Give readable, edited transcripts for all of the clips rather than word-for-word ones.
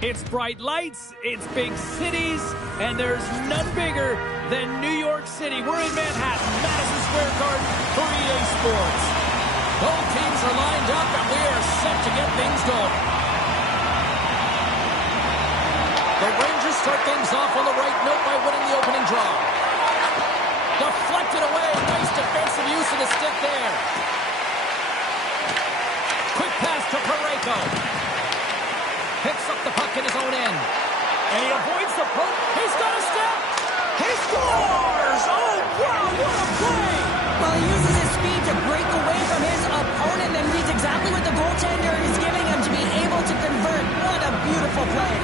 It's bright lights, it's big cities, and there's none bigger than New York City. We're in Manhattan, Madison Square Garden for EA Sports. Both teams are lined up, and we are set to get things going. The Rangers start things off on the right note by winning the opening draw. Deflected away, nice defensive use of the stick there. Quick pass to Parayko. Picks up the puck in his own end. And he avoids the poke. He's got a step. He scores! Oh, wow, what a play! Well, he uses his speed to break away from his opponent and reads exactly what the goaltender is giving him to be able to convert. What a beautiful play.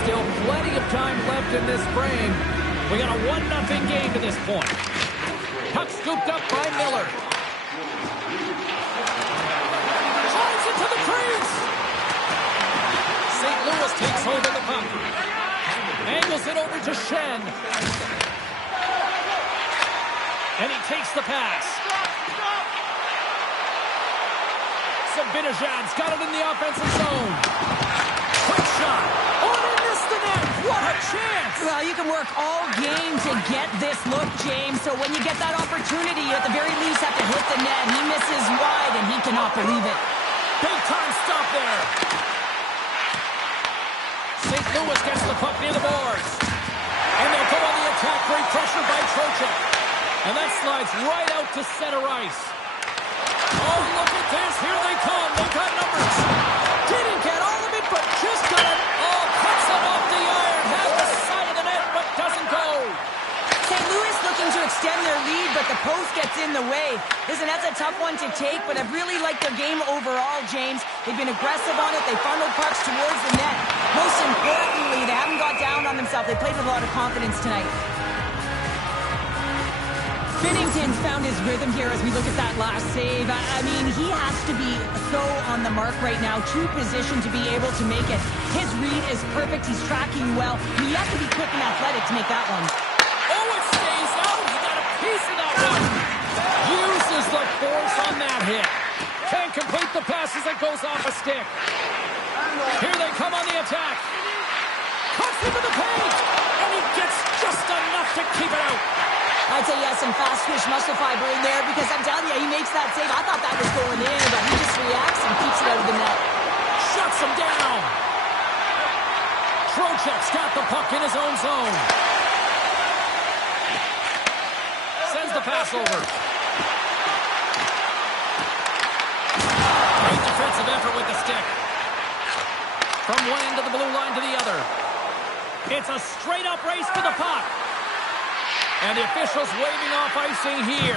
Still plenty of time left in this frame. We got a 1-0 game to this point. Puck scooped up by Miller. Drives into the crease. St. Louis takes hold of the puck. Angles it over to Shen. And he takes the pass. Zibanejad's got it in the offensive zone. Quick shot. Oh, and he missed the net. What a chance. Well, you can work all game to get this look, James. So when you get that opportunity, you at the very least have to hit the net. He misses wide, and he cannot believe it. Big time stop there. St. Louis gets the puck near the boards. And they'll go on the attack. Great pressure by Trocheck. And that slides right out to center ice. Oh, look at this. Here they come. They got numbers. Didn't get all of it, but just got it. Oh, cuts it off the iron. Has the side of the net, but doesn't go. St. Louis looking to extend their lead, but the post gets in the way. Listen, that's a tough one to take, but I've really liked their game overall, James. They've been aggressive on it. They funneled pucks towards the net. Most importantly, they haven't got down on themselves. They played with a lot of confidence tonight. Binnington's found his rhythm here as we look at that last save. I mean, he has to be so on the mark right now. True position to be able to make it. His read is perfect. He's tracking well. He has to be quick and athletic to make that one. Oh, it stays out. He got a piece of that one. Uses the force on that hit. Can't complete the pass as it goes off a stick. Here they come on the attack. Cuts into the paint. And he gets just enough to keep it out. I'd say he has some fast twitch muscle fiber in there because I'm telling you, he makes that save. I thought that was going in, but he just reacts and keeps it out of the net. Shuts him down. Trocheck's got the puck in his own zone. Sends the pass over. Great defensive effort with the stick. From one end of the blue line to the other. It's a straight-up race to the puck. And the officials waving off icing here.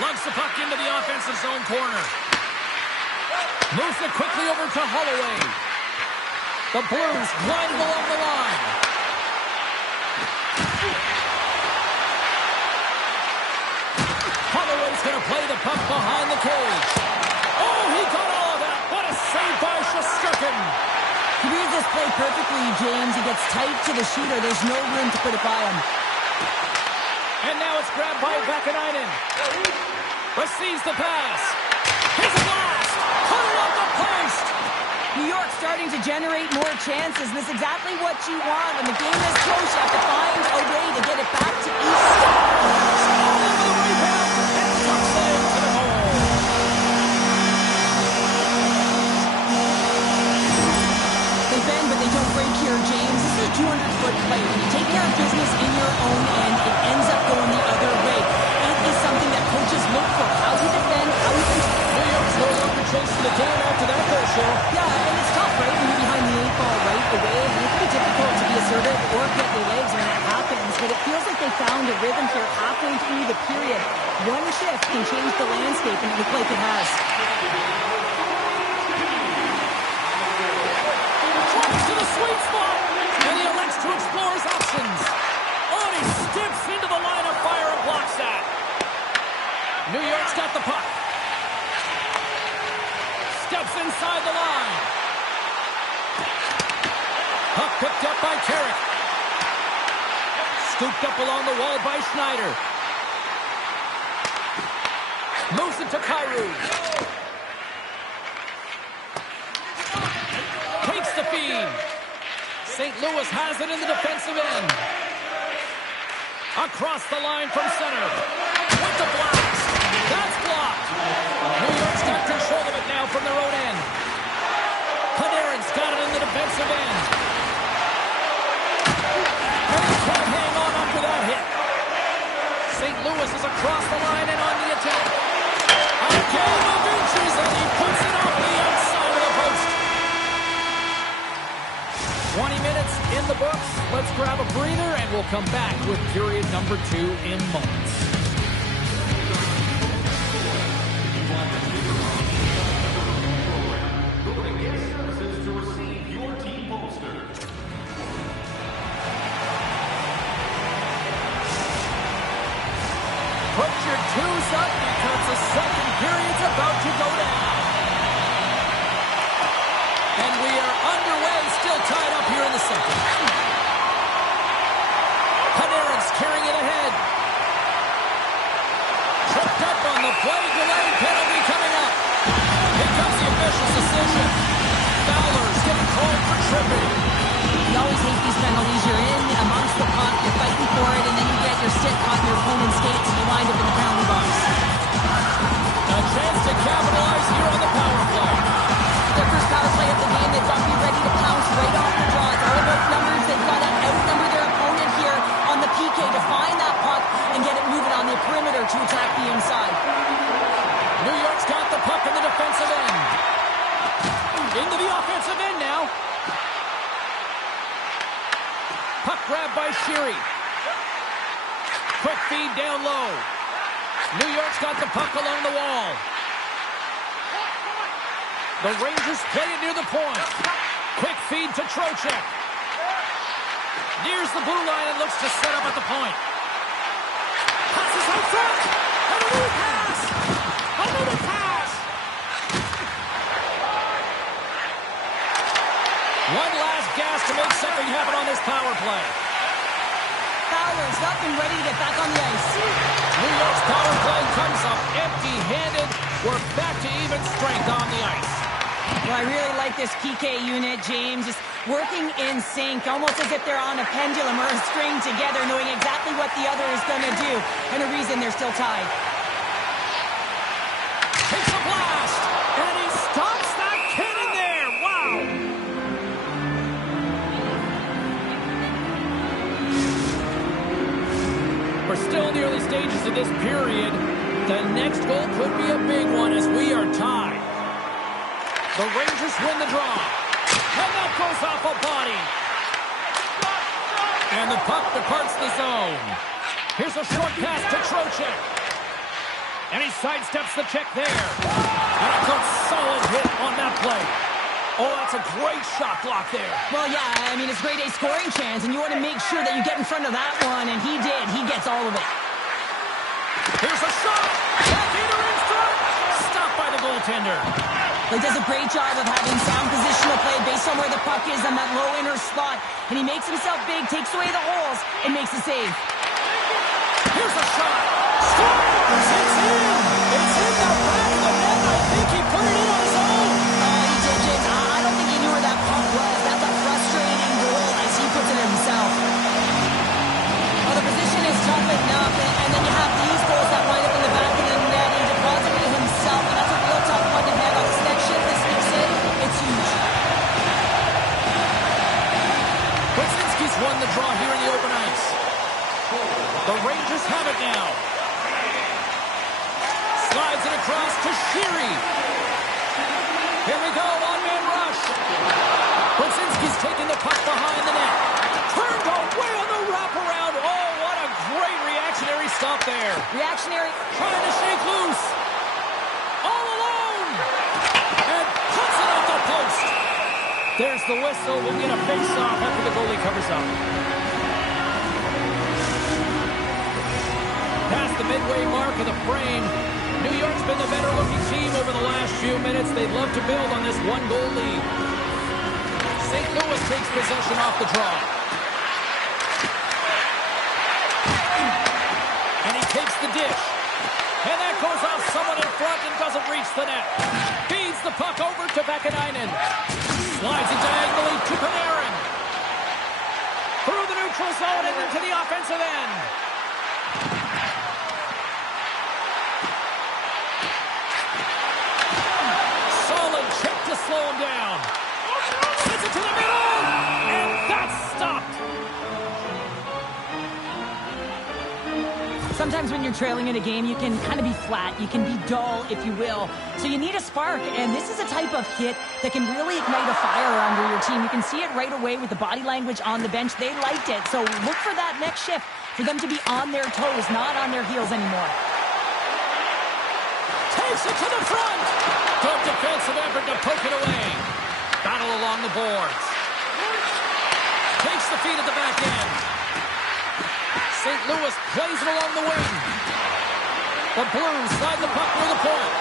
Lugs the puck into the offensive zone corner. Moves it quickly over to Holloway. The Blues gliding along the line. Holloway's going to play the puck behind the cage. Oh, he got all of that. What a save by Shesterkin. He reads this play perfectly, James. He gets tight to the shooter. There's no room to put it by him. And now it's grabbed by Vakanainen. Receives the pass. Here's a blast. Put it on the post. New York starting to generate more chances. And this is exactly what you want. When the game is close, you have to find a way to get it back to East. They bend, but they don't break here, James. This is a 200-foot play. When you take care of business in your own end, it ends up going the other way. It is something that coaches look for. How to defend, how to control. New York's no longer chasing the game after that goal, Cheryl. Yeah, and it's tough, right? When you're behind the 8-ball right away. And it can be difficult to be assertive or get your legs when that happens. But it feels like they found a rhythm here halfway through the period. One shift can change the landscape, and it looks like it has. To the sweet spot, and he elects to explore his options. Oh, and he steps into the line of fire and blocks that. New York's got the puck. Steps inside the line. Puck picked up by Carrick. Scooped up along the wall by Schneider. Moves it to Kyrou. Takes the field. St. Louis has it in the defensive end. Across the line from center. With the blast. That's blocked. New York's got control of it now from their own end. Panarin's got it in the defensive end. And he can't hang on after that hit. St. Louis is across the line and on the attack. A game of inches, and he puts it off the outside of the post. 20 minutes in the books. Let's grab a breather, and we'll come back with period number 2 in moments. Put your twos up because the second period's about to go down. And we are underway, still tied up here in the second. Panarin's carrying it ahead. Tripped up on the play, delayed penalty coming up. Here comes the official's decision. Fowler's getting called for tripping. You always hate these penalties. You're in amongst the puck, you're fighting for it, and then you get your stick caught in your opponent's skates, and you wind up in the penalty box. A chance to capitalize here on the power play. Their first power play of the game, they've got to be ready to pounce right off the draw. It's all about numbers. They've got to outnumber their opponent here on the PK to find that puck and get it moving on the perimeter to attack the inside. New York's got the puck in the defensive end. Into the offensive end now. Puck grabbed by Sheary. Quick feed down low. New York's got the puck along the wall. The Rangers play it near the point. Quick feed to Trocheck. Nears the blue line and looks to set up at the point. Passes out front. Another pass. Another pass. One last gas to make something happen on this power play. Fowler's up and ready to get back on the ice. New York's power play comes up empty-handed. We're back to even strength on the ice. Well, I really like this PK unit, James. Just working in sync, almost as if they're on a pendulum or a string together, knowing exactly what the other is going to do, and a reason they're still tied. Takes a blast, and he stops that cannon there. Wow. We're still in the early stages of this period. The next goal could be a big one as we are tied. The Rangers win the draw. And that goes off a body. And the puck departs the zone. Here's a short pass to Trocheck. And he sidesteps the check there. And a good solid hit on that play. Oh, that's a great shot block there. Well, yeah, I mean, it's grade A scoring chance, and you want to make sure that you get in front of that one, and he did. He gets all of it. Here's a shot. Backhander in front. Stopped by the goaltender. He does a great job of having sound positional play based on where the puck is on that low inner slot. And he makes himself big, takes away the holes, and makes the save. Here's a shot. Scores! It's in! It's in the back of the net. I think he put it in on his own. He did, James. I don't think he knew where that puck was. That's a frustrating goal as he puts it in himself. Well, the position is tough enough, and then you have these goals that wind up in the back of the net. He deposited it himself, and that's a real tough one to handle. This next shift, this sneaks in, it's huge. Brzezinski's won the draw here in the open ice. The Rangers have it now. Slides it across to Sheary. Here we go, one-man rush. Brzezinski's taking the puck behind the net. Turned away on the wraparound. Oh, what a great reactionary stop there. Reactionary. Trying to shake loose. All alone. And puts it off the post. There's the whistle. We'll get a face-off after the goalie covers up. Past the midway mark of the frame. New York's been the better-looking team over the last few minutes. They'd love to build on this one-goal lead. St. Louis takes possession off the draw. And he takes the dish. And that goes off someone in front and doesn't reach the net. Feeds the puck over to Vakanainen. Slides it diagonally to Panarin. neutral zone and into the offensive end. Solid check to slow him down. Sends it to the middle, and that's stopped. Sometimes when you're trailing in a game, you can kind of be flat. You can be dull, if you will. So you need a spark, and this is a type of hit that can really ignite a fire under your team. You can see it right away with the body language on the bench. They liked it. So look for that next shift, for them to be on their toes, not on their heels anymore. Takes it to the front. Good defensive effort to poke it away. Battle along the boards. Takes the feed at the back end. St. Louis plays it along the wing. The Blues slide the puck near the point.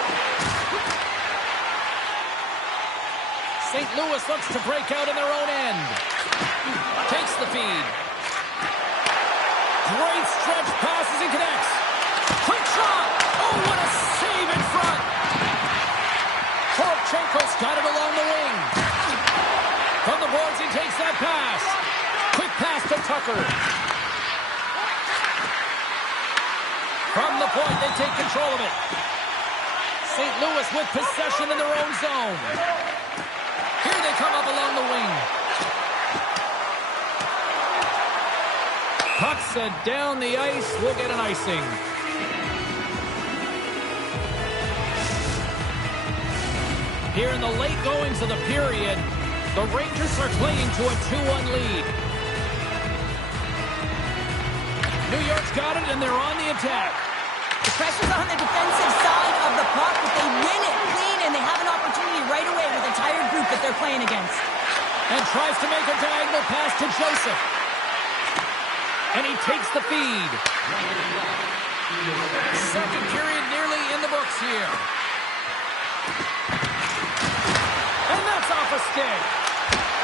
St. Louis looks to break out in their own end. Takes the feed. Great stretch pass as he connects. Quick shot. Oh, what a save in front. Toropchenko's got it along the wing. From the boards, he takes that pass. Quick pass to Tucker. From the point, they take control of it. St. Louis with possession in their own zone. Here they come up along the wing. Puck set down the ice. We'll get an icing. Here in the late goings of the period, the Rangers are clinging to a 2-1 lead. New York's got it, and they're on the attack. The pressure's on the defensive side of the puck, but they win it clean, and they have an opportunity right away with a tired group that they're playing against. And tries to make a diagonal pass to Joseph. And he takes the feed. Second period nearly in the books here. And that's off a stick.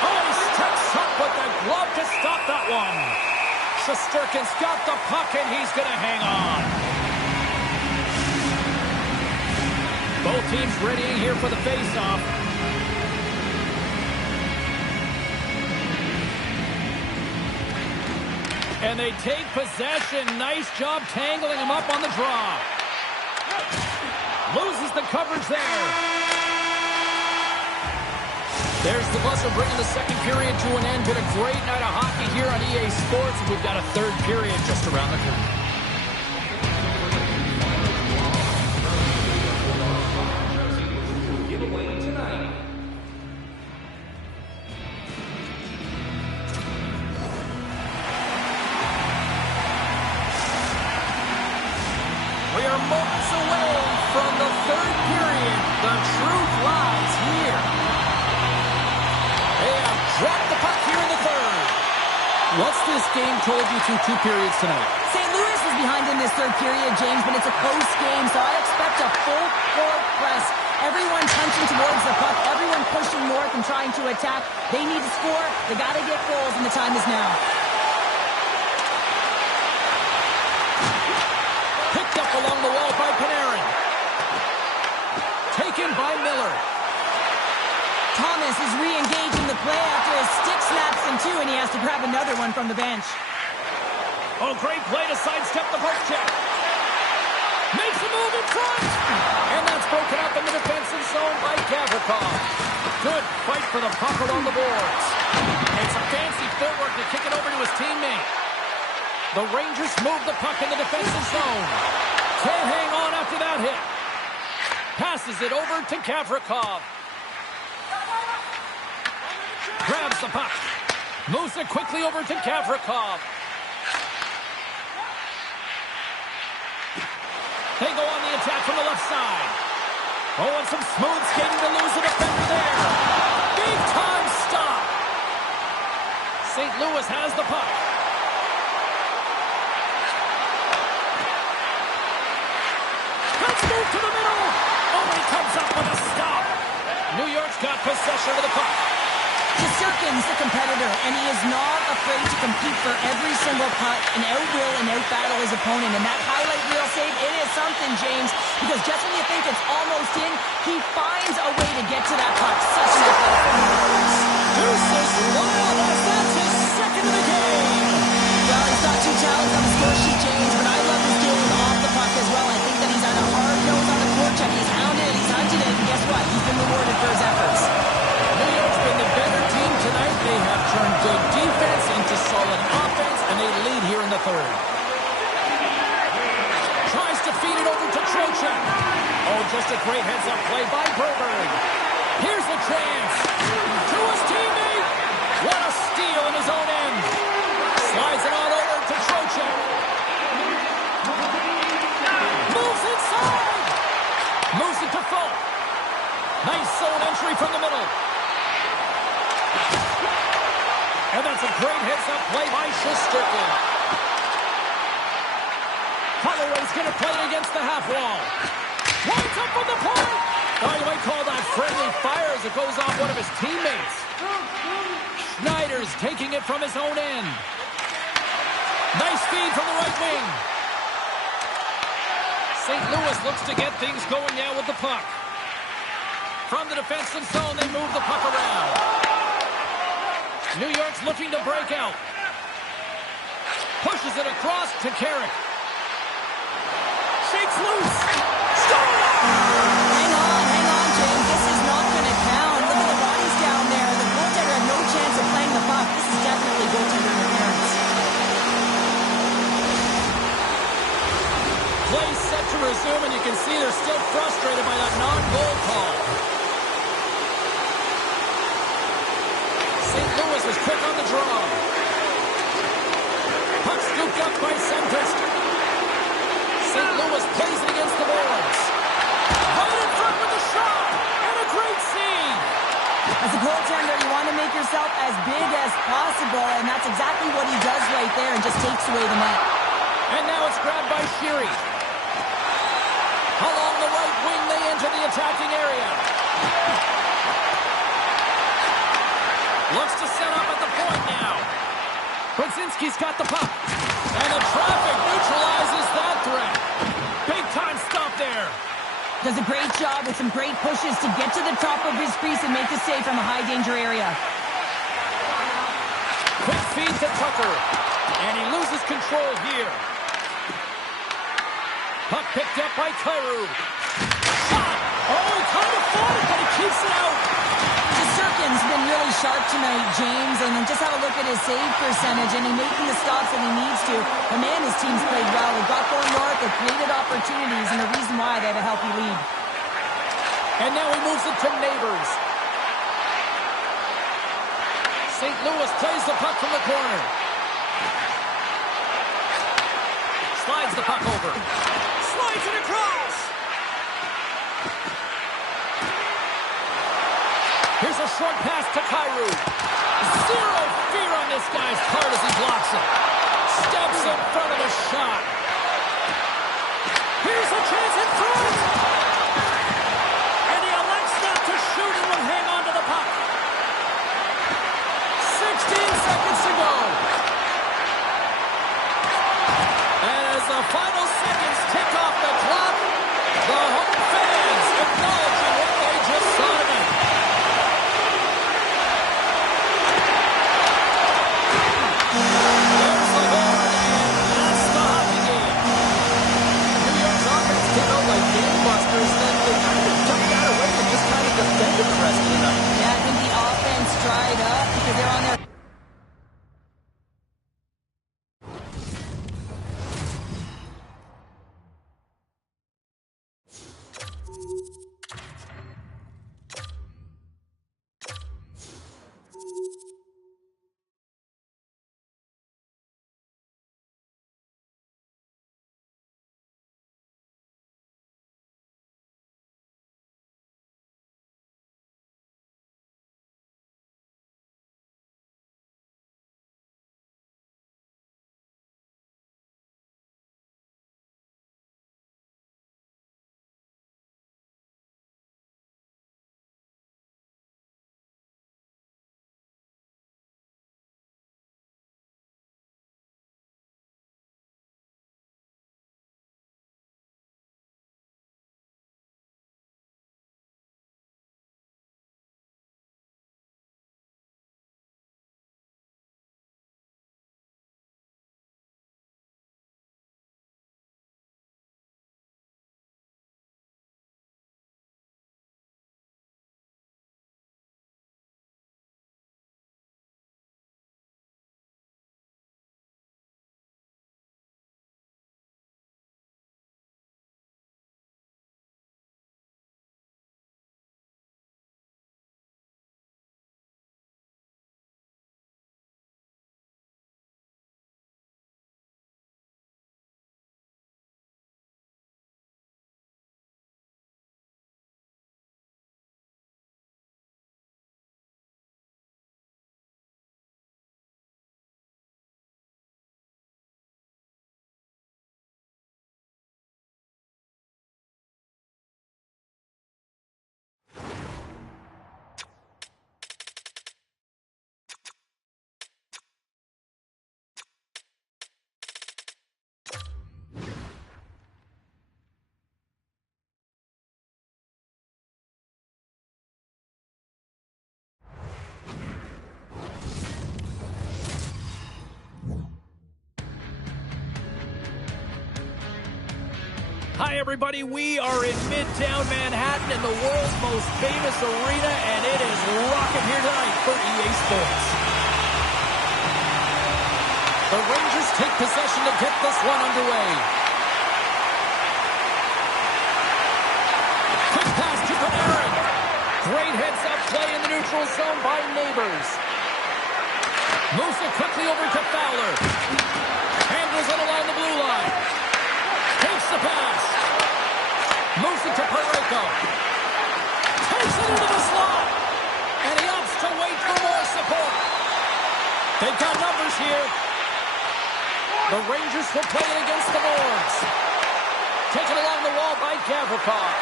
Oh, he steps up with the glove to stop that one. Shesterkin's got the puck, and he's going to hang on. Both teams readying here for the face-off. And they take possession. Nice job tangling him up on the draw. Loses the coverage there. There's the buzzer bringing the second period to an end. Been a great night of hockey here on EA Sports. And we've got a third period just around the corner. We are moments away from the third period. The truth lies here. They have dropped the puck here in the third. What's this game told you through two periods tonight? St. Louis is behind in this third period, James, but it's a close game, so I expect a full court press. Everyone punching towards the puck, everyone pushing north and trying to attack. They need to score. They got to get goals, and the time is now. Picked up along the wall by Panarin. Taken by Miller. Thomas is re-engaging the play after his stick snaps in two, and he has to grab another one from the bench. Oh, great play to sidestep the poke check. Makes a move in front. And that's broken up in the defensive zone by Gavrikov. Good fight for the puck along the boards. It's a fancy footwork to kick it over to his teammate. The Rangers move the puck in the defensive zone. Can't hang on after that hit. Passes it over to Gavrikov. Grabs the puck. Moves it quickly over to Gavrikov. They go on the attack from the left side. Oh, and some smooth skating to lose a defender there. Big time stop. St. Louis has the puck. Let's move to the middle. Oh, he comes up with a stop. New York's got possession of the puck. Shesterkin's the competitor, and he is not afraid to compete for every single putt and outwill and outbattle his opponent. And that highlight reel save, it is something, James, because just when you think it's almost in, he finds a way to get to that puck. Such an athletic. Deuces Lyle, that's his second of the game. finishing talents on the score sheet, James, but I love his game off the puck as well. I think that he's on a hard nose on the forecheck. He's hounded it, he's hunted it, and guess what? He's been rewarded for his efforts. New York's been the better team tonight. They have turned good defense into solid offense, and they lead here in the third. Tries to feed it over to Trocheck. Oh, just a great heads-up play by Broberg. Here's the chance. To his teammate. What a steal in his own end. Slides it on over to Trocheck. Moves inside. Moves it to Folk. Nice zone entry from the middle. And that's a great heads-up play by Shesterkin. Holloway's going to play it against the half wall. Winds up from the point. Oh, you might call that friendly fire as it goes off one of his teammates. Schneider's taking it from his own end. Nice feed from the right wing. St. Louis looks to get things going now with the puck. From the defensive zone, they move the puck around. New York's looking to break out. Pushes it across to Carrick. Shakes loose. Score! Hang on, James. This is not going to count. Look at the bodies down there. The goaltender had no chance of playing the puck. This is definitely goaltender interference. Play set to resume, and you can see they're still frustrated by that non-goal call. St. Louis was quick on the draw. Puck scooped up by Sundqvist. St. Louis plays it against the boards. Right in front with the shot. And a great scene. As a goaltender, you want to make yourself as big as possible, and that's exactly what he does right there and just takes away the net. And now it's grabbed by Sheary. Along the right wing, they enter the attacking area. Looks to set up at the point now. Brzezinski's got the puck. And the traffic neutralizes that threat. Big time stop there. Does a great job with some great pushes to get to the top of his crease and make the save from a high danger area. Quick feed to Tucker. And he loses control here. Puck picked up by Kyrou. Shot! Oh, he kind of fought it, but he keeps it out. Shesterkin's been really sharp tonight, James, and then just have a look at his save percentage, and he's making the stops that he needs to. The man, his team's played well. They got going north, they created opportunities, and the reason why they had a healthy lead. And now he moves it to Neighbors. St. Louis plays the puck from the corner. Slides the puck over. Slides it across. Here's a short pass to Kyrou. Zero fear on this guy's part as he blocks it. Steps in front of the shot. Here's a chance in front. And he elects not to shoot and will hang on to the puck. 16 seconds to go. And as the final seconds tick off the clock, the home fans acknowledging what they just saw tonight. There's the horn, and that's the hockey game. New York's offense came out like gangbusters, then they kind of took that away and just kind of defended the rest of the night. Yeah, I think the offense dried up because they're on their Hi, everybody. We are in Midtown Manhattan in the world's most famous arena, and it is rocking here tonight for EA Sports. The Rangers take possession to get this one underway. Quick pass to Panarin. Great heads-up play in the neutral zone by Neighbors. Moves it quickly over to Fowler. Handles it along the blue line. Takes the pass. Moves it to Parayko. Takes it into the slot. And he opts to wait for more support. They've got numbers here. The Rangers will play it against the boards. Taken along the wall by Gavrikov.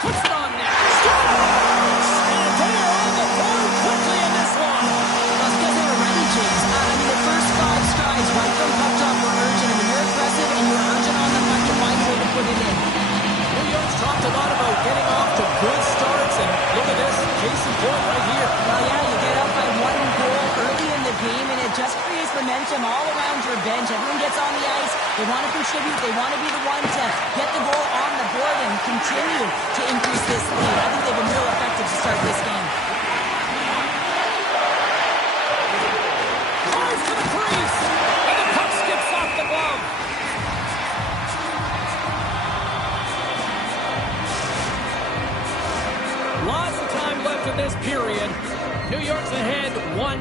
Puts it on net. And they're on the board quickly in this one. That's because they were ready, James. The first 5 strides right from puck drop were urgent. I mean, they're aggressive, and you're urgent on them to find a way to put it in. New York's talked a lot about getting off to good starts, and look at this, case in point right here. Well, yeah, you get up by 1 goal early in the game, and it just creates momentum all around your bench. Everyone gets on the ice. They want to contribute. They want to be the one to get the goal on the board and continue to increase this lead. I think they've been real effective to start this game. Drives to the crease, and the puck skips off the glove. Lots of time left in this period. New York's ahead 1-0.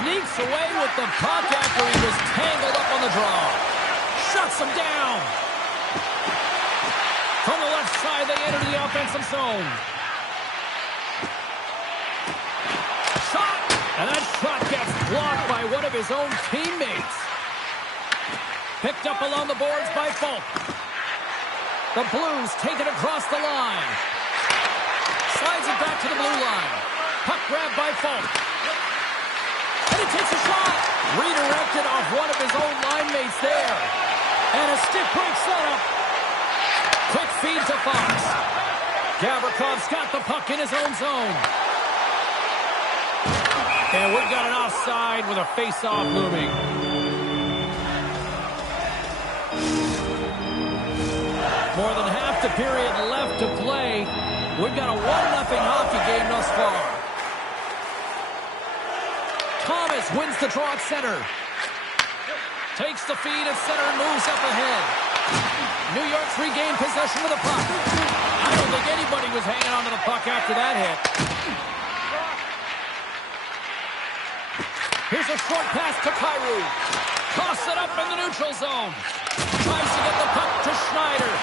Sneaks away with the puck after he was tangled up on the draw. Shuts him down. From the left side, they enter the offensive zone. Shot! And that shot gets blocked by one of his own teammates. Picked up along the boards by Falk. The Blues take it across the line. Slides it back to the blue line. Puck grabbed by Falk. And he takes a shot. Redirected off one of his own line mates there. And a stick break setup. Quick feed to Fox. Gavrikov's got the puck in his own zone. And we've got an offside with a face-off looming. More than half the period left to play. We've got a 1-0 hockey game thus far. Thomas wins the draw at center. Takes the feed at center and moves up ahead. New York's regained possession of the puck. I don't think anybody was hanging on to the puck after that hit. Here's a short pass to Kyrou. Toss it up in the neutral zone. Tries to get the puck to Schneider.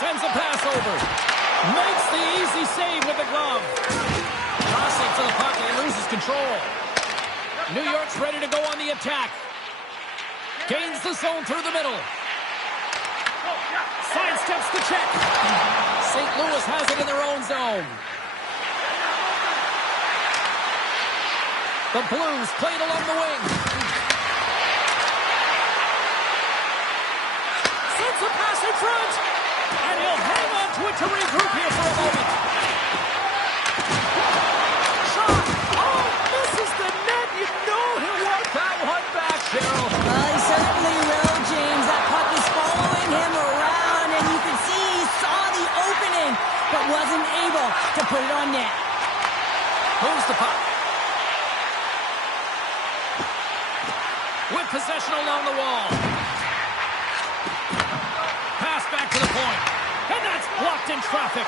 Sends a pass over. Makes the easy save with the glove. Crossing to the puck and he loses control. New York's ready to go on the attack. Gains the zone through the middle. Sidesteps the check. St. Louis has it in their own zone. The Blues played along the wing. Sends a pass in front. And he'll hang on to it to regroup here for a moment. Shot. Oh, misses the net. You know he'll want that one back, Cheryl. Well, he certainly will, James. That puck is following him around, and you can see he saw the opening, but wasn't able to put it on net. Moves the puck. With possession along the wall. Pass back to the point. And that's blocked in traffic.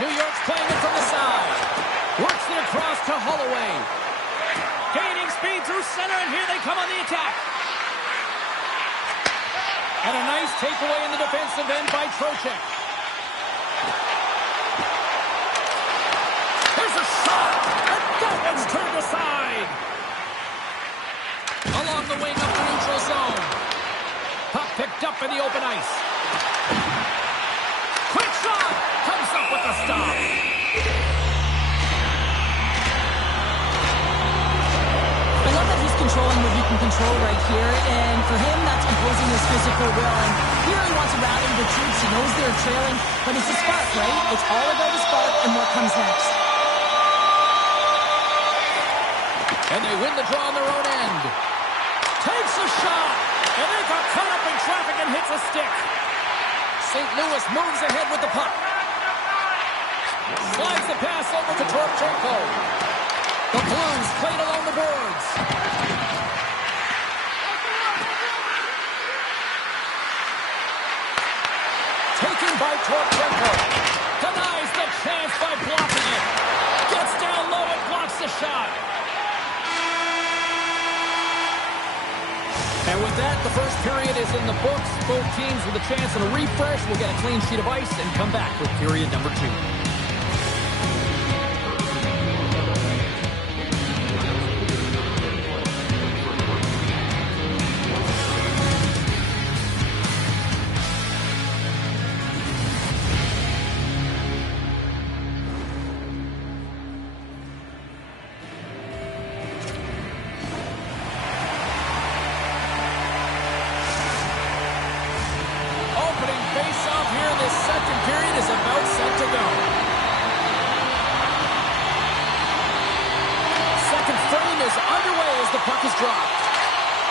New York's playing it from the side. Works it across to Holloway. Gaining speed through center, and here they come on the attack. And a nice takeaway in the defensive end by Trocheck. Here's a shot. And that one's turned aside. Along the wing up the neutral zone. Puck picked up in the open ice. Quick shot. Comes up with the stop. I love that he's controlling what he can control right here, and for him, that's imposing his physical will. And here he wants to rally the troops. He knows they're trailing, but it's a spark, right? It's all about the spark and what comes next. And they win the draw on their own end. Takes a shot. And they got caught up in traffic and hits a stick. St. Louis moves ahead with the puck. Slides the pass over to Toropchenko. The Blues played along the boards. Taken by Toropchenko. Denies the chance by blocking it. Gets down low and blocks the shot. And with that, the first period is in the books. Both teams with a chance at a refresh will get a clean sheet of ice and come back with period number 2.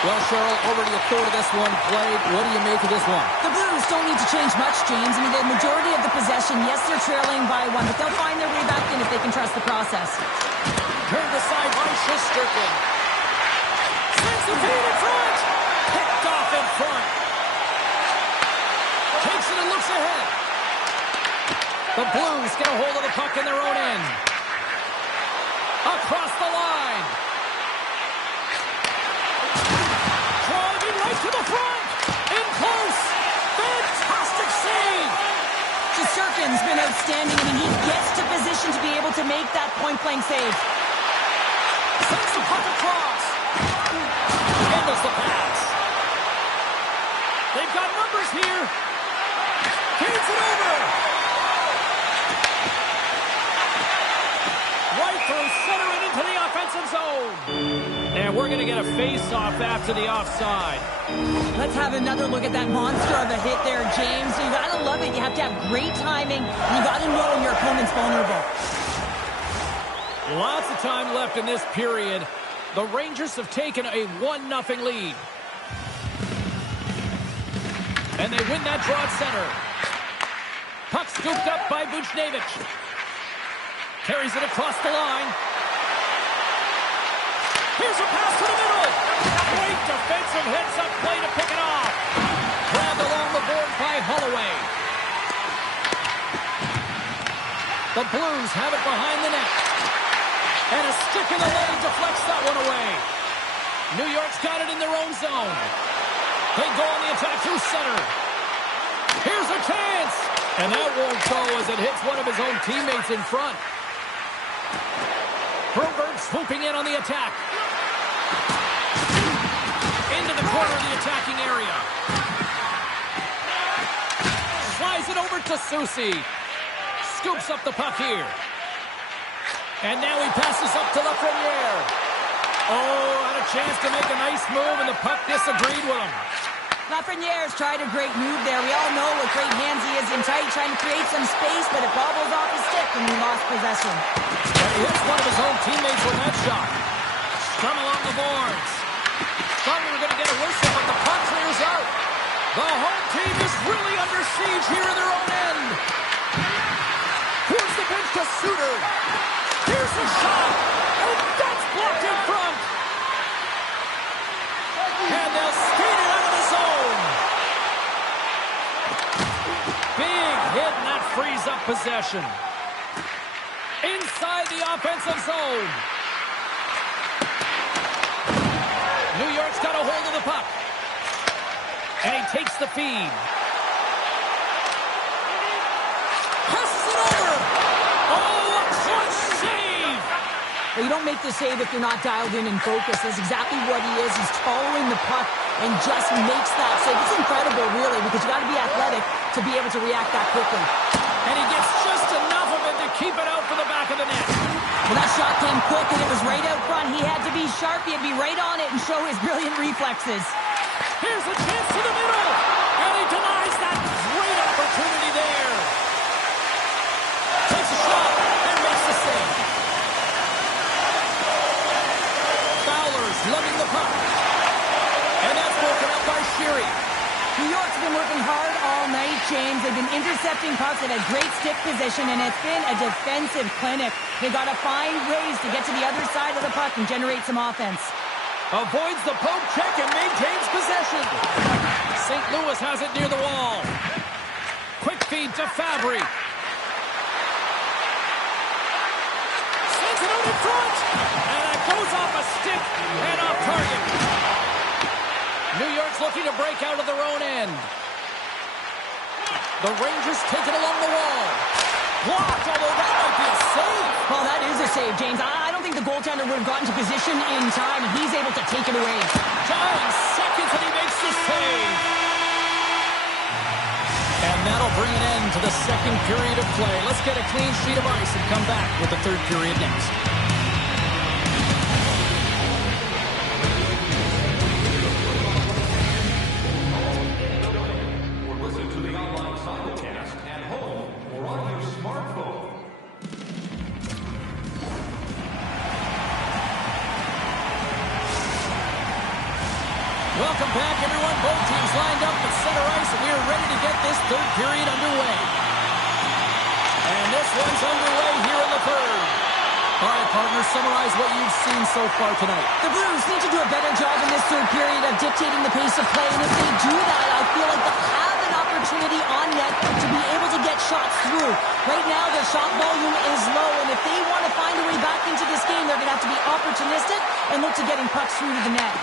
Well, Cheryl, already a third of this one played. What do you make of this one? The Blues don't need to change much, James. I mean, the majority of the possession, yes, they're trailing by 1, but they'll find their way back in if they can trust the process. Turned aside by Shesterkin. Sends the feed in front. Picked off in front. Takes it and looks ahead. The Blues get a hold of the puck in their own end. Across the line. Right to the front. In close. Fantastic save. Shesterkin's been outstanding. I mean, he gets to position to be able to make that point-blank save. Sends the puck across. Handles the pass. They've got numbers here. Feeds it over. Right through center and into the offensive zone. And we're going to get a face-off after the offside. Let's have another look at that monster of a hit there, James. You got to love it. You have to have great timing. You got to know when your opponent's vulnerable. Lots of time left in this period. The Rangers have taken a 1-0 lead. And they win that draw at center. Puck scooped up by Buchnevich. Carries it across the line. Here's a pass to the middle. Great defensive heads-up play to pick it off. Grabbed along the board by Holloway. The Blues have it behind the net. And a stick in the lane deflects that one away. New York's got it in their own zone. They go on the attack through center. Here's a chance. And that won't go as it hits one of his own teammates in front. Broberg swooping in on the attack. Into the corner of the attacking area. Slides it over to Soucy. Scoops up the puck here. And now he passes up to Lafreniere. Oh, had a chance to make a nice move, and the puck disagreed with him. Lafreniere's tried a great move there. We all know what great hands he is in tight, trying to create some space, but it bobbles off his stick when he lost possession. And he hits one of his own teammates with that shot. Scrum along the boards. Thought we were going to get a whistle, but the puck clears out. The home team is really under siege here in their own end. Here's the bench to Suter. Here's the shot. And that's blocked in front. And they'll skate it out of the zone. Big hit, and that frees up possession. Inside the offensive zone. New York's got a hold of the puck. And he takes the feed. Passes it over. Oh, a clutch save. Well, you don't make the save if you're not dialed in and focused. That's exactly what he is. He's following the puck and just makes that save. It's incredible, really, because you got to be athletic to be able to react that quickly. And he gets just enough of it to keep it out for the back of the net. Well, that shot came quick, and it was right out front. He had to be sharp. He had to be right on it and show his brilliant reflexes. Here's a chance to the middle. And he denies that great opportunity there. Takes a shot and makes the save. lugging the puck. And that's broken up by Sheary. New York's been working hard all night, James. They've been intercepting pucks. They've had great stick position, and it's been a defensive clinic. They got to find ways to get to the other side of the puck and generate some offense. Avoids the poke check and maintains possession. St. Louis has it near the wall. Quick feed to Fabry. Sends it out in front. And it goes off a stick and off target. New York's looking to break out of their own end. The Rangers take it along the wall. Blocked, although that might be a save. Well, that is a save, James. I don't think the goaltender would have gotten to position in time, and he's able to take it away. 9 seconds, and he makes the save. And that'll bring an end to the second period of play. Let's get a clean sheet of ice and come back with the third period next. Welcome back, everyone. Both teams lined up at center ice, and we are ready to get this third period underway. And this one's underway here in the third. All right, partners, summarize what you've seen so far tonight. The Blues need to do a better job in this third period of dictating the pace of play, and if they do that, I feel like they'll have an opportunity on net to be able to get shots through. Right now, their shot volume is low, and if they want to find a way back into this game, they're going to have to be opportunistic and look to getting pucks through to the net.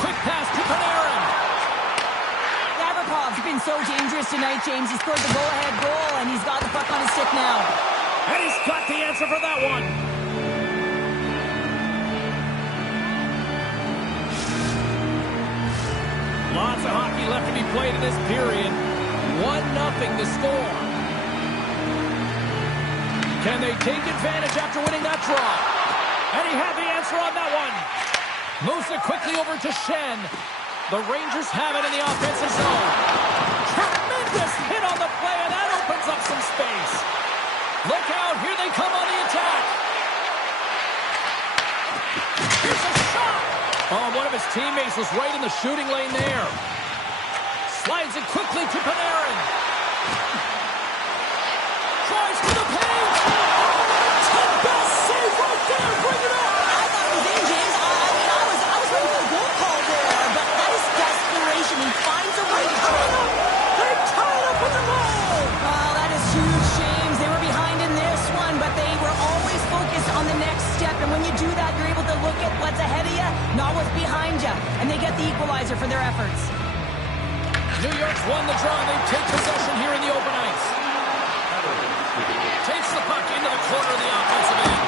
Quick pass to Panarin. Gavrikoff's been so dangerous tonight, James. He scored the go-ahead goal, and he's got the puck on his stick now. And he's got the answer for that one. Lots of hockey left to be played in this period. 1-0 the score. Can they take advantage after winning that draw? And he had the answer on that one. Moves it quickly over to Shen. The Rangers have it in the offensive zone. Tremendous hit on the play, and that opens up some space. Look out, here they come on the attack. Here's a shot. Oh, one of his teammates was right in the shooting lane there. Slides it quickly to Panarin. Tries to the paint. Ten best save right there. Bring it up. I thought it was in, James. I was ready for the goal call there, but that is desperation. He finds a way to try. They tie it up with the goal. Oh, that is huge, James. They were behind in this one, but they were always focused on the next step. And when you do that, you're able to look at what's ahead of you, not what's behind you. And they get the equalizer for their efforts. New York's won the draw, and they take possession here in the open ice. Takes the puck into the corner of the offensive end.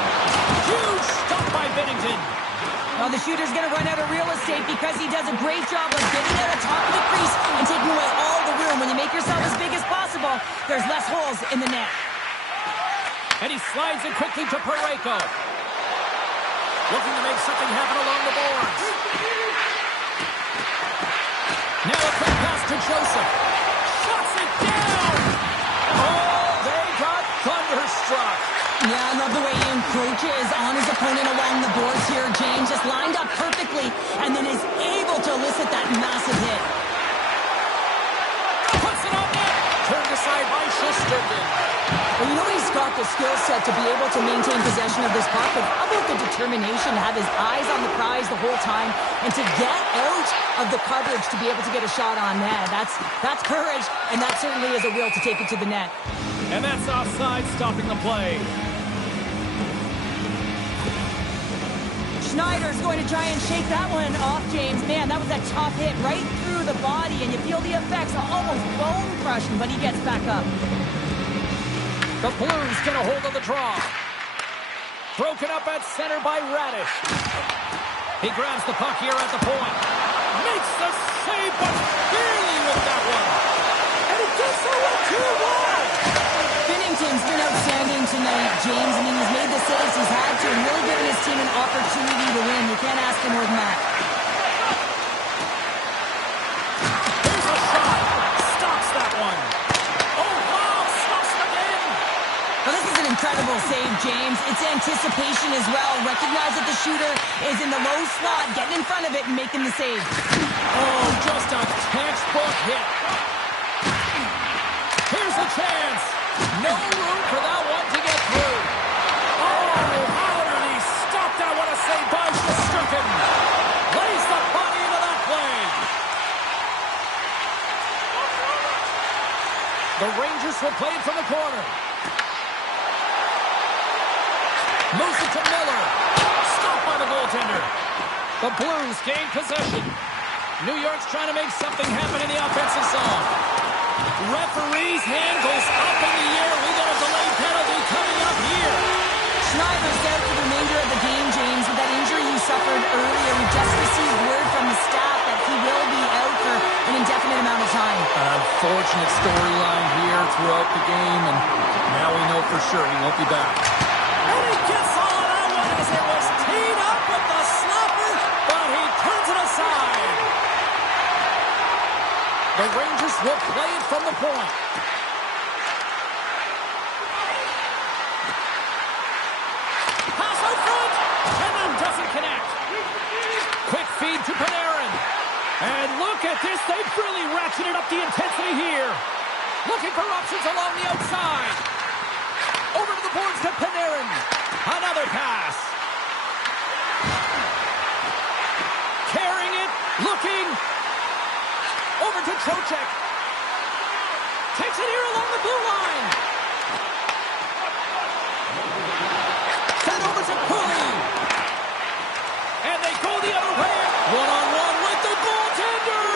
Huge stop by Binnington. Well, the shooter's going to run out of real estate because he does a great job of getting out of top of the crease and taking away all the room. When you make yourself as big as possible, there's less holes in the net. And he slides it quickly to Parayko. Looking to make something happen along the boards. Now a quick pass to Joseph. Shuts it down. Oh, they got thunderstruck. Yeah, I love the way he encroaches on his opponent along the boards here. James just lined up perfectly and then is able to elicit that massive hit. Puts it on net. Turned aside by Shesterkin. Well, you know he's got the skill set to be able to maintain possession of this puck, but how about the determination to have his eyes on the prize the whole time and to get out of the coverage to be able to get a shot on net? That's courage, and that certainly is a will to take it to the net. And that's offside, stopping the play. Schneider's going to try and shake that one off, James. Man, that was a tough hit right through the body, and you feel the effects, almost bone-crushing, but he gets back up. The Blues get a hold of the draw. Broken up at center by Radish. He grabs the puck here at the point. Makes the save, but barely with that one. And he gets away 2-1. Binnington's been outstanding tonight, James. I mean, he's made the saves he's had to and really given his team an opportunity to win. You can't ask for more than that. Here's a shot. Stops that one. Oh, wow. Stops it again. Well, this is an incredible save, James. It's anticipation as well. Recognize that the shooter is in the low slot, getting in front of it and making the save. Oh, just a textbook hit. Here's a chance. No room for that one to get through. Oh, how did he stop that? What a save by Shesterkin. Lays the body into that play. The Rangers will play it from the corner. Moves it to Miller. Stopped by the goaltender. The Blues gain possession. New York's trying to make something happen in the offensive zone. Referee's hand goes up in the air. We got a delayed penalty coming up here. Schneider's out for the remainder of the game, James. With that injury he suffered earlier, we just received word from the staff that he will be out for an indefinite amount of time. Unfortunate storyline here throughout the game, and now we know for sure he won't be back. And he gets all of that one as it was teed up with the slapper, but he turns it aside. The Rangers will play it from the point. Pass out front, and that doesn't connect. Quick feed to Panarin. And look at this, they've really ratcheted up the intensity here. Looking for options along the outside. Over to the boards to Panarin. Another pass. Carrying it, looking. Over to Trocheck. Takes it here along the blue line. Sent over to Cooley. And they go the other way. One-on-one with the goaltender.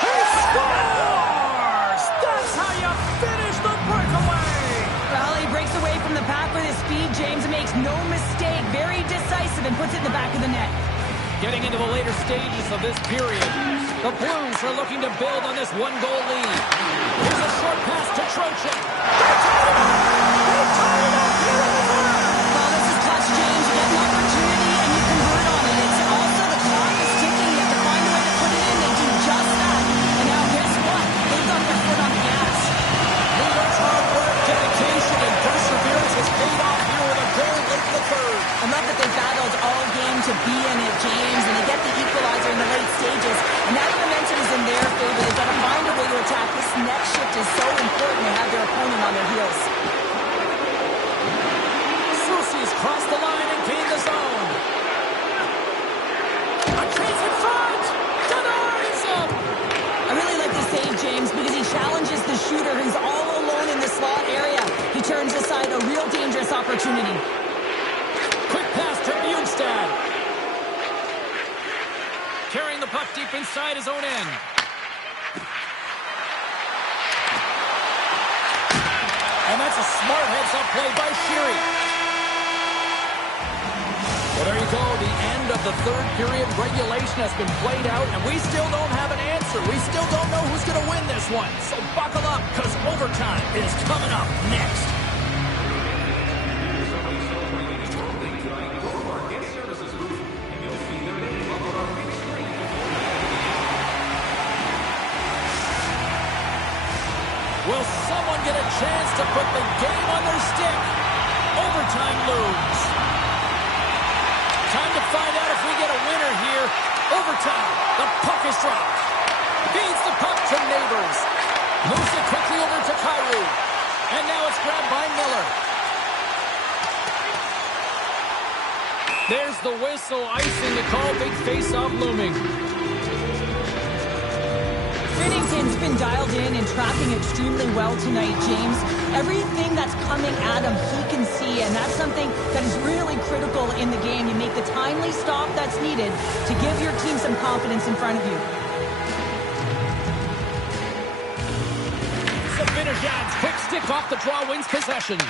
He scores! That's how you finish the breakaway. Well, he breaks away from the pack with his speed, James. Makes no mistake. Very decisive and puts it in the back of the net. Getting into the later stages of this period, the Blues are looking to build on this one-goal lead. Here's a short pass to Trocheck. They tied it up here in the third. Well, this is clutch, James. You get an opportunity and you convert on it. It's also the clock is ticking. You have to find a way to put it in. They do just that. And now guess what? They've got their foot on the gas. New York's hard work, dedication, and perseverance has paid off here with a goal late in the third. I love that they battled all game to be in it, James, and they get the equalizer in the late stages. And that momentum is in their favor. They've got to find a way to attack. This next shift is so important to have their opponent on their heels. Soucy's crossed the line and gained the zone. A chance in front. Denies him. I really like the save, James, because he challenges the shooter who's all alone in the slot area. He turns aside a real dangerous opportunity. Quick pass to Bjugstad. Carrying the puck deep inside his own end. And that's a smart heads-up play by Sheary. Well, there you go. The end of the third period. Regulation has been played out, and we still don't have an answer. We still don't know who's going to win this one. So buckle up, because overtime is coming up next. Will someone get a chance to put the game on their stick? Overtime looms. Time to find out if we get a winner here. Overtime. The puck is dropped. Feeds the puck to Neighbors. Moves it quickly over to Kyrou. And now it's grabbed by Miller. There's the whistle. Icing the call. Big face-off looming. Binnington's been dialed in and tracking extremely well tonight, James. Everything that's coming at him, he can see, and that's something that is really critical in the game. You make the timely stop that's needed to give your team some confidence in front of you. Zibanejad's quick stick off the draw wins possession.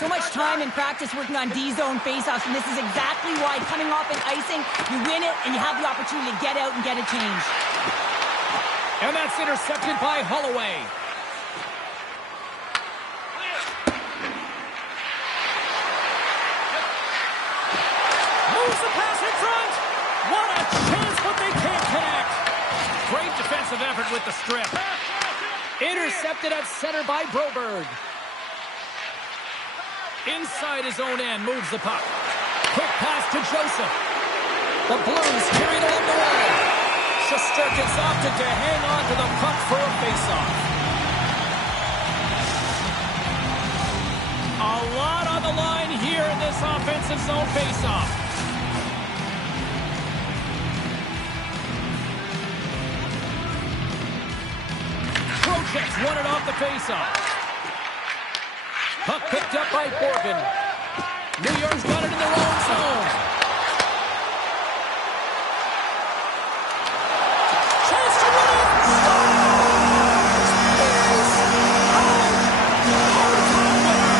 So much time in practice working on D-zone faceoffs, and this is exactly why coming off an icing, you win it, and you have the opportunity to get out and get a change. And that's intercepted by Holloway. Moves the pass in front. What a chance, but they can't connect. Great defensive effort with the strip. Intercepted at center by Broberg. Inside his own end, moves the puck. Quick pass to Joseph. The Blues carry it along the wall. Shesterkin's opted to hang on to the puck for a faceoff. A lot on the line here in this offensive zone faceoff. Trocheck's won it off the faceoff. Puck picked up by Borgen. New York's got it in their own zone. Chance to win it. Scores! Bears are overtime winner.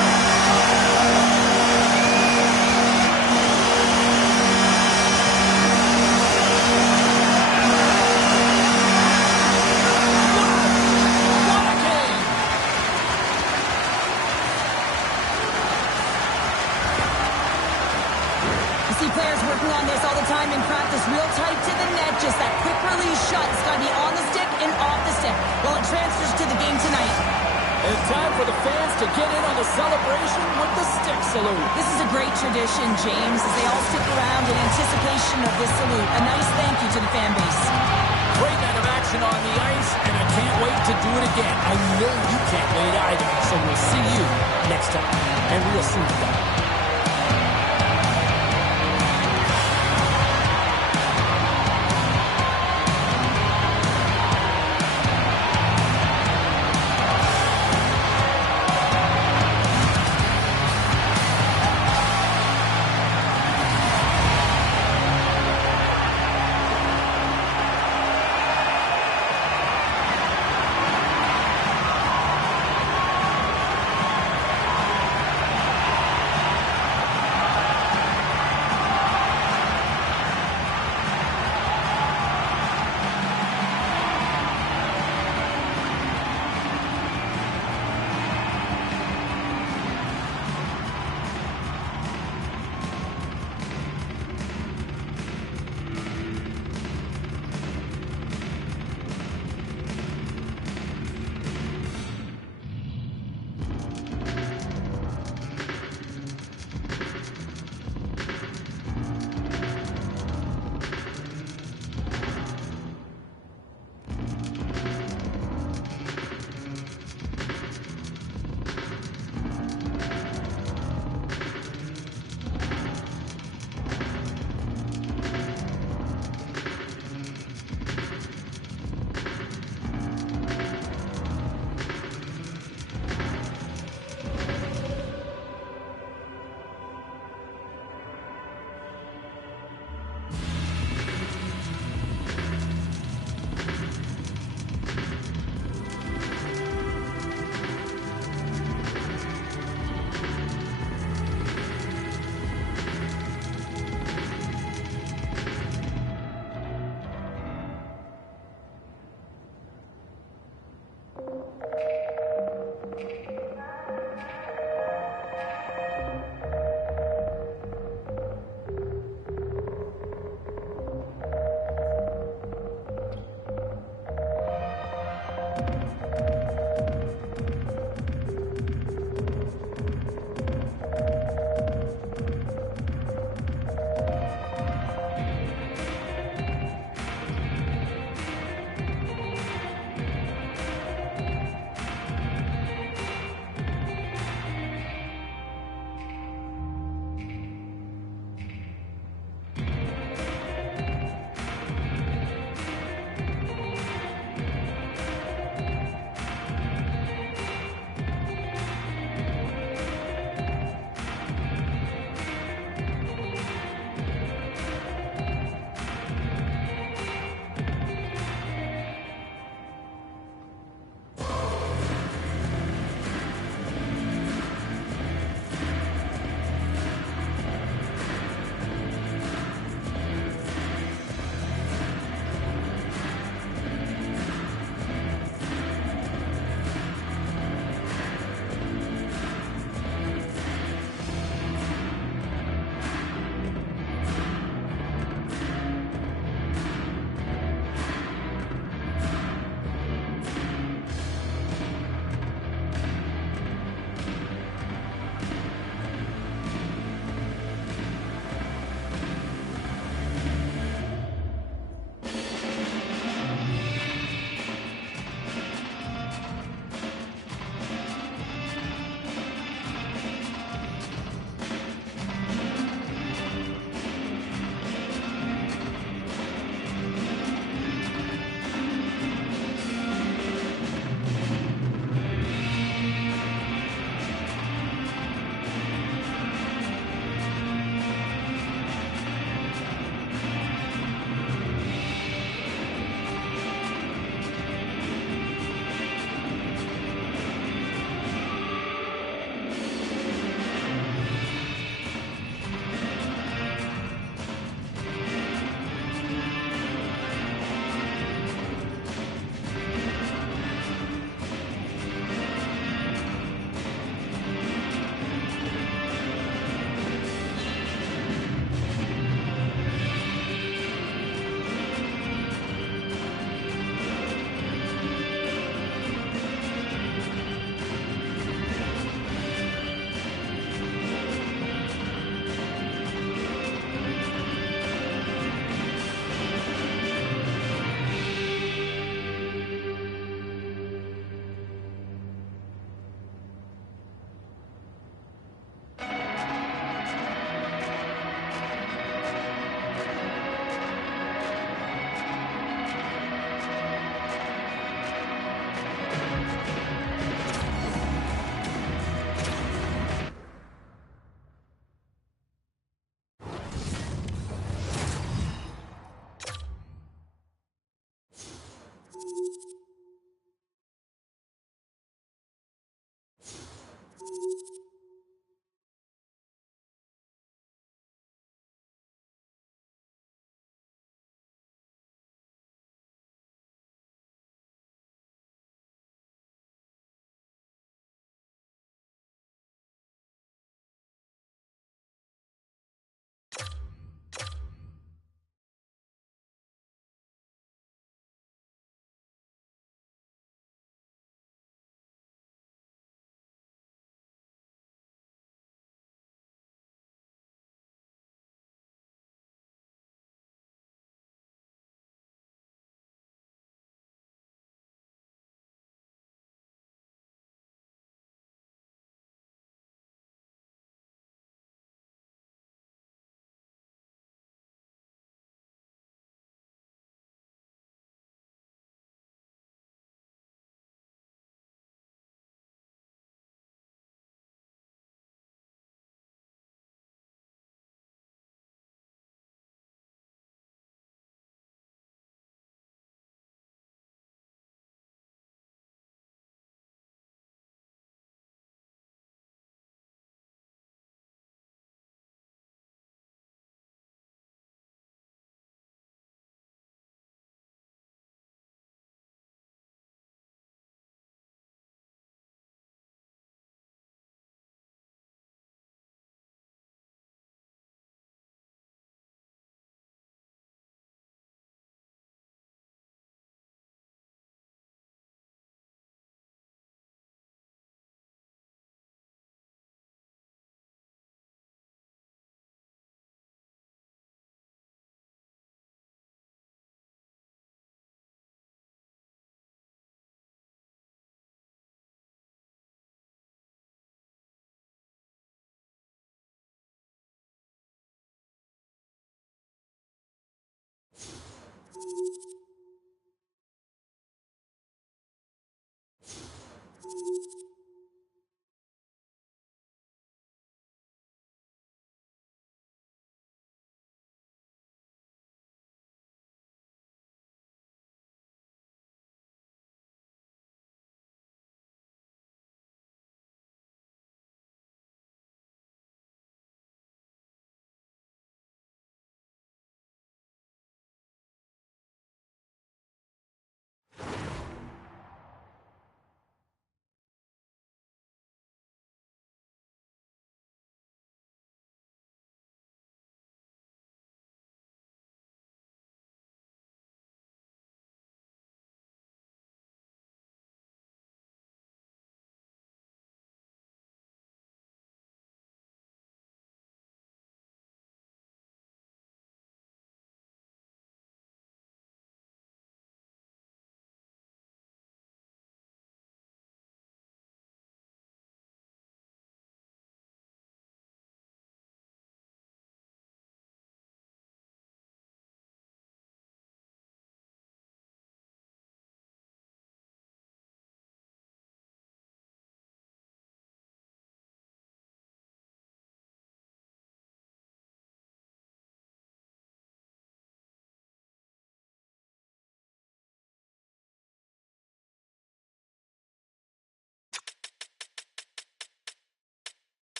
What a game! You see players working on this all the time in practice, real tight to the net. Just that quick release shot. It's got to be on the stick and off the stick. Well, it transfers to the game tonight. It's time for the fans to get in on the celebration with the stick salute. This is a great tradition, James, as they all stick around in anticipation of this salute. A nice thank you to the fan base. Great night of action on the ice, and I can't wait to do it again. I know you can't wait either. So we'll see you next time. And real soon.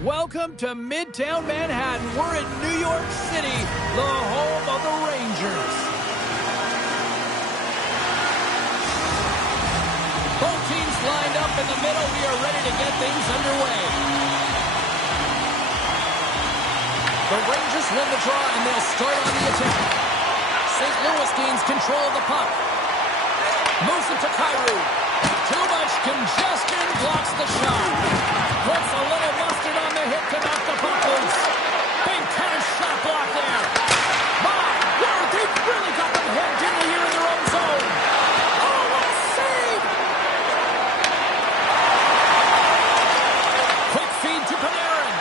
Welcome to Midtown Manhattan. We're in New York City, the home of the Rangers. Both teams lined up in the middle. We are ready to get things underway. The Rangers win the draw, and they'll start on the attack. St. Louis gains control of the puck. Moves it to Kyrou. Too much congestion, blocks the shot. Puts a little mustard on the hip to knock the puck loose. Big tennis shot block there. My word, they've really got them hemmed in here in their own zone. Oh, what a save! Quick feed to Panarin.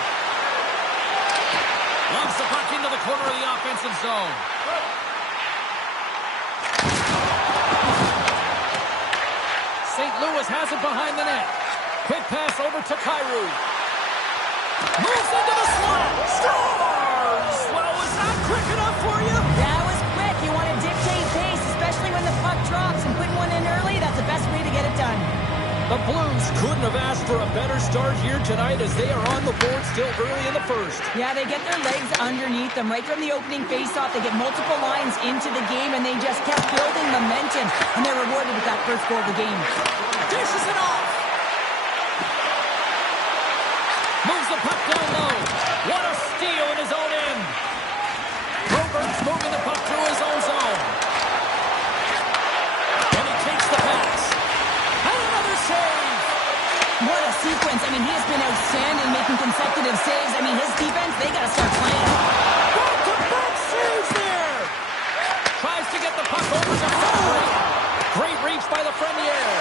Lobs the puck into the corner of the offensive zone. St. Louis has it behind the net. Quick pass over to Kyrou. Moves into the slot. Scores! Well, was that quick enough for you? That was quick. You want to dictate pace, especially when the puck drops, and putting one in early, that's the best way to get it done. The Blues couldn't have asked for a better start here tonight as they are on the board still early in the first. Yeah, they get their legs underneath them. Right from the opening faceoff, they get multiple lines into the game, and they just kept building momentum, and they're rewarded with that first goal of the game. Dishes it off. Moves the puck down low. What a steal in his own end. Robert's moving the puck through his own zone. And he takes the pass. And another save. What a sequence. I mean, he has been outstanding making consecutive saves. I mean, his defense, they got to start playing. Back-to-back saves there. Tries to get the puck over to Frederick. Great reach by the Lafreniere.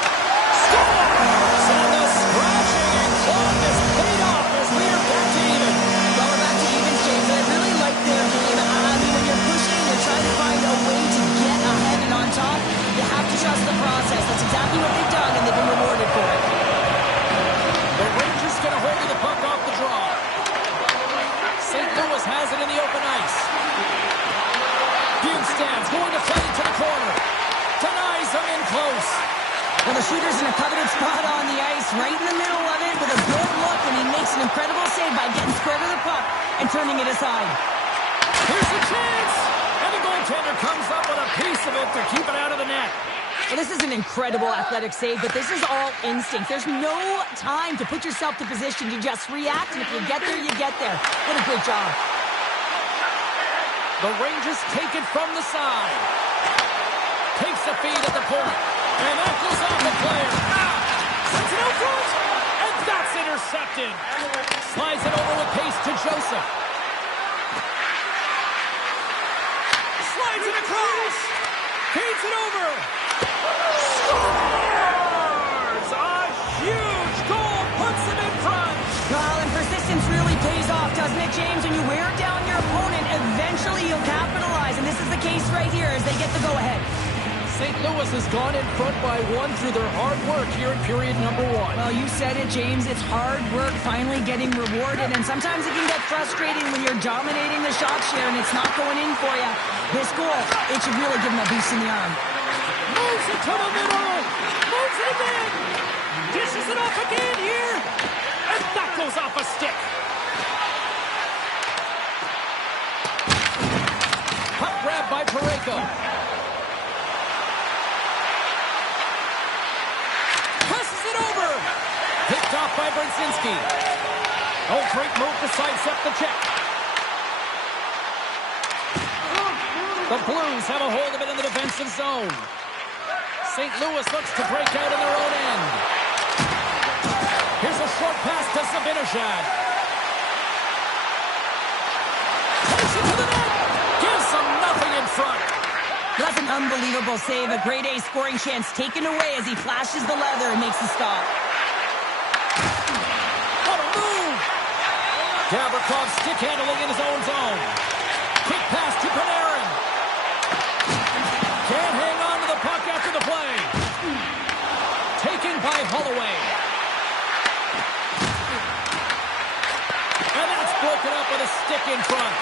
Scores! And the scratching clock is paid off as we are back to even. Well, we're back to evens, James, and I really like their game. I mean, when you're pushing, you're trying to find a way to get ahead and on top. You have to trust the process. That's exactly what they've done, and they've been rewarded for it. The Rangers get a hold of the puck off the draw. St. Louis has it in the open ice. Bjugstad's going to play it to the corner. Denies them in close. Well, the shooter's in a coveted spot on the ice, right in the middle of it, with a good look, and he makes an incredible save by getting square to the puck and turning it aside. Here's the chance! And the goaltender comes up with a piece of it to keep it out of the net. Well, this is an incredible athletic save, but this is all instinct. There's no time to put yourself to position. You just react, and if you get there, you get there. What a great job. The Rangers take it from the side. Takes the feed at the point. And that goes off the player. Sends it out front. And that's intercepted. intercepted. Slides it over with pace to Joseph. Slides it across. Feeds it over. Scores! A huge goal puts them in front. Well, and persistence really pays off, doesn't it, James? When you wear down your opponent, eventually you'll capitalize. And this is the case right here as they get the go-ahead. St. Louis has gone in front by 1 through their hard work here in period number 1. Well, you said it, James. It's hard work finally getting rewarded, and sometimes it can get frustrating when you're dominating the shot share and it's not going in for you. This goal, it should really give them a boost in the arm. Moves it to the middle. Moves it again. Dishes it off again here. And that goes off a stick. Puck grab by Parayko. Picked off by Brzezinski. Oh, great move to sidestep the check. The Blues have a hold of it in the defensive zone. St. Louis looks to break out in their own end. Here's a short pass to Zibanejad. Takes it to the net. Gives them nothing in front. That's an unbelievable save. A grade A scoring chance taken away as he flashes the leather and makes the stop. Gavrikov stick handling in his own zone. Quick pass to Panarin. Can't hang on to the puck after the play. Taken by Holloway. And that's broken up with a stick in front.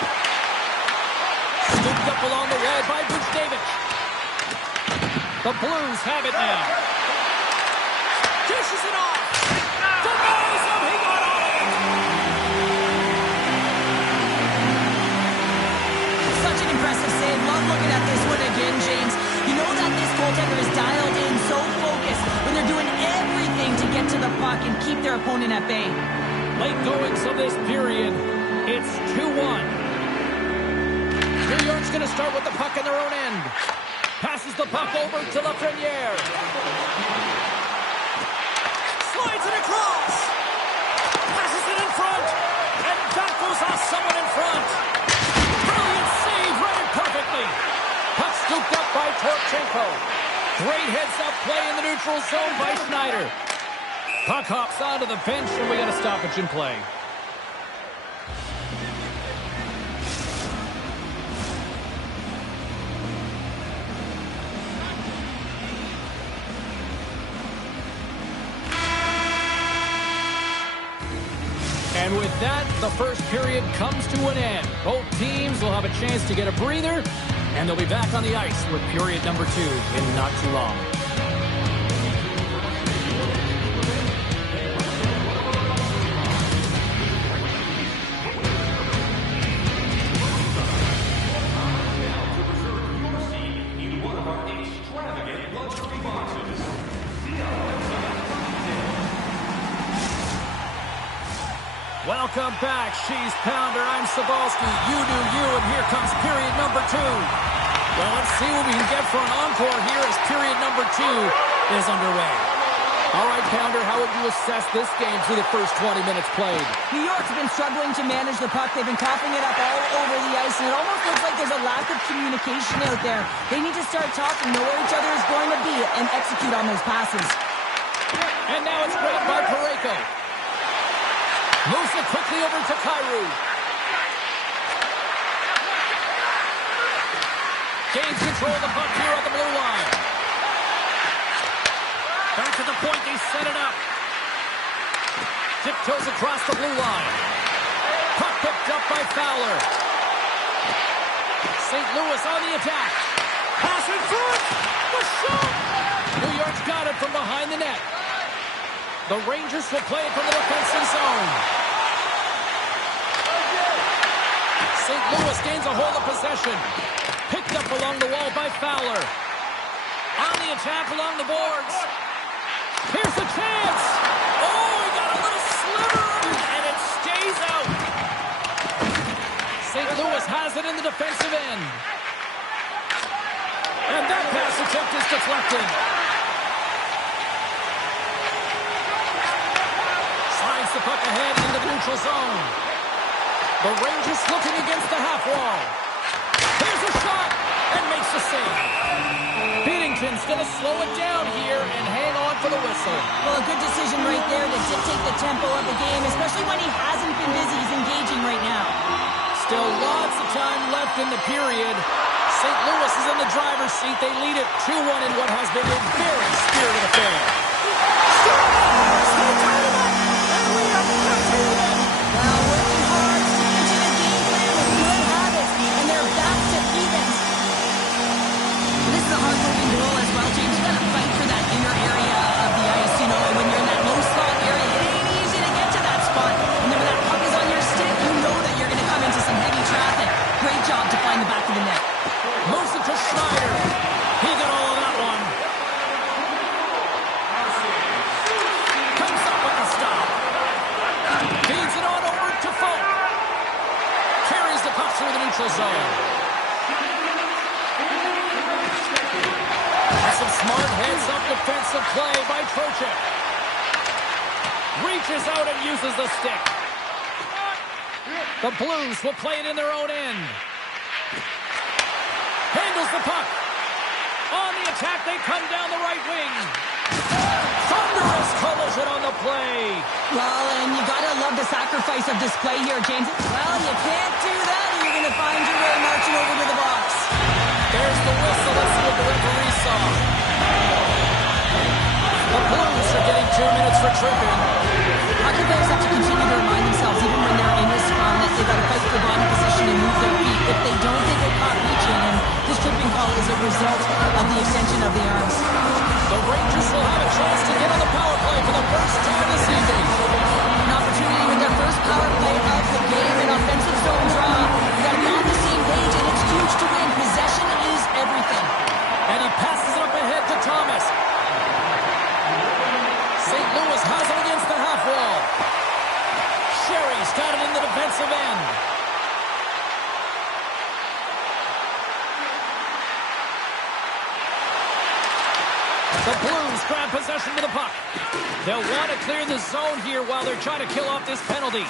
Scooped up along the wall by Buchnevich. The Blues have it now. Dishes it off. Denies him. He got on it. Such an impressive save. Love looking at this one again, James. You know that this goaltender is dialed in, so focused when they're doing everything to get to the puck and keep their opponent at bay. Late goings of this period. It's 2-1. New York's going to start with the puck in their own end. Passes the puck over to Lafreniere. Slides it across. Passes it in front. And that goes off someone in front. Brilliant save, read it perfectly. Puck scooped up by Torchenko. Great heads-up play in the neutral zone by Schneider. Puck hops onto the bench, and we got a stoppage in play. And with that, the first period comes to an end. Both teams will have a chance to get a breather, and they'll be back on the ice with period number 2 in not too long. Welcome back, She's Pounder. I'm Cybulski. You do you, and here comes period number 2. Well, let's see what we can get for an encore here as period number 2 is underway. All right, Pounder, how would you assess this game through the first 20 minutes played? New York's been struggling to manage the puck. They've been coughing it up all over the ice, and it almost looks like there's a lack of communication out there. They need to start talking, know where each other is going to be, and execute on those passes. And now it's grabbed by Parayko. Moves it quickly over to Kyrou. Gains control of the puck here on the blue line. Back to the point, they set it up. Tiptoes across the blue line. Puck picked up by Fowler. St. Louis on the attack. Pass in front. The shot. New York's got it from behind the net. The Rangers will play it from the defensive zone. St. Louis gains a hold of possession. Picked up along the wall by Fowler. On the attack along the boards. Here's a chance. Oh, he got a little sliver of it, and it stays out. St. Louis has it in the defensive end. And that pass attempt is deflected. the puck ahead into the neutral zone. The Rangers looking against the half wall. Here's a shot and makes the save. Binnington's going to slow it down here and hang on for the whistle. Well, a good decision right there to dictate the tempo of the game, especially when he hasn't been busy. He's engaging right now. Still lots of time left in the period. St. Louis is in the driver's seat. They lead it 2-1 in what has been a very spirited affair. Well, working hard, sticking to the game plan with good habits, and they're back to even. This is a hard-working goal as well, James. You got to fight for that inner area of the ice, you know, and when you're in that low slot area, it ain't easy to get to that spot. And then when that puck is on your stick, you know that you're going to come into some heavy traffic. Great job to find the back of the net. Moves it to Schneider. He got all of that one. Comes up with the stop. Feeds it on over to Folk. Carries the puck through the neutral zone. That's some smart heads-up defensive play by Trocheck. Reaches out and uses the stick. The Blues will play it in their own end. Handles the puck. On the attack, they come down the right wing. Thunderous collision on the play. Well, and you got to love the sacrifice of this play here, James. Well, you can't do that, or you're going to find your way marching over to the box. There's the whistle. Let's see what the referee saw. The Blues are getting 2 minutes for tripping. Hockey players have to continue to remind themselves, even when they're in a scrum, that they've got to fight for body position and move their feet. If they don't, they get caught reaching, and this tripping call is a result of the extension of the arms. The Rangers will have a chance to get on the power play for the first time this evening. An opportunity with their first power play of the game, an offensive zone draw. You got to be on the same page, and it's huge to win. Possession is everything. And he passes it up ahead to Thomas. St. Louis has it against the half wall. Sherry's got it in the defensive end. The Blues grab possession with the puck. They'll want to clear the zone here while they're trying to kill off this penalty.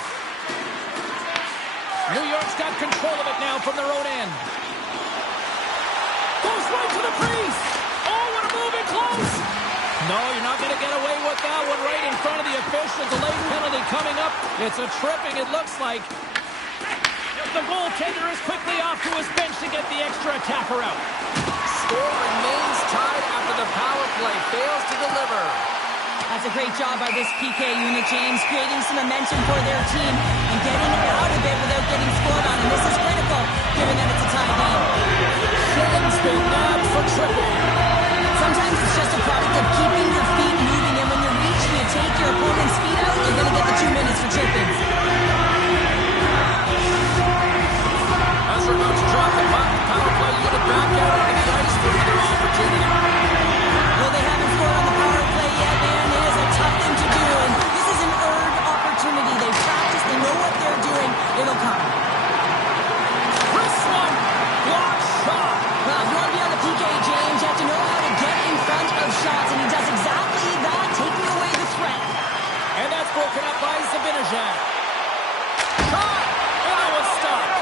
New York's got control of it now from their own end. Goes right to the crease. Oh, what a move in close. No, you're not going to get away with that one right in front of the official. Delayed penalty coming up. It's a tripping, it looks like. The goaltender is quickly off to his bench to get the extra attacker out. Score remains tied after the power play fails to deliver. That's a great job by this PK unit, James, creating some momentum for their team and getting out of it without getting scored on. And this is critical, given that it's a tie game. Shannon's been nabbed for tripping. Sometimes it's just a product of keeping your feet moving, and when you're reaching, you take your opponent's feet out, you're going to get the 2 minutes for tripping. As we're about to drop the puck, power play unit back out onto the ice for another opportunity. Well, they haven't scored on the power play yet, man. It is a tough thing to do, and this is an earned opportunity. They've practiced, they know what they're doing. It'll come. This one, block shot. Well, if you want to be on the PK, James, you have to know how to get in front of shots, and he does exactly that, taking away the threat. And that's broken up by Zibanejad. Shot, and that was stopped.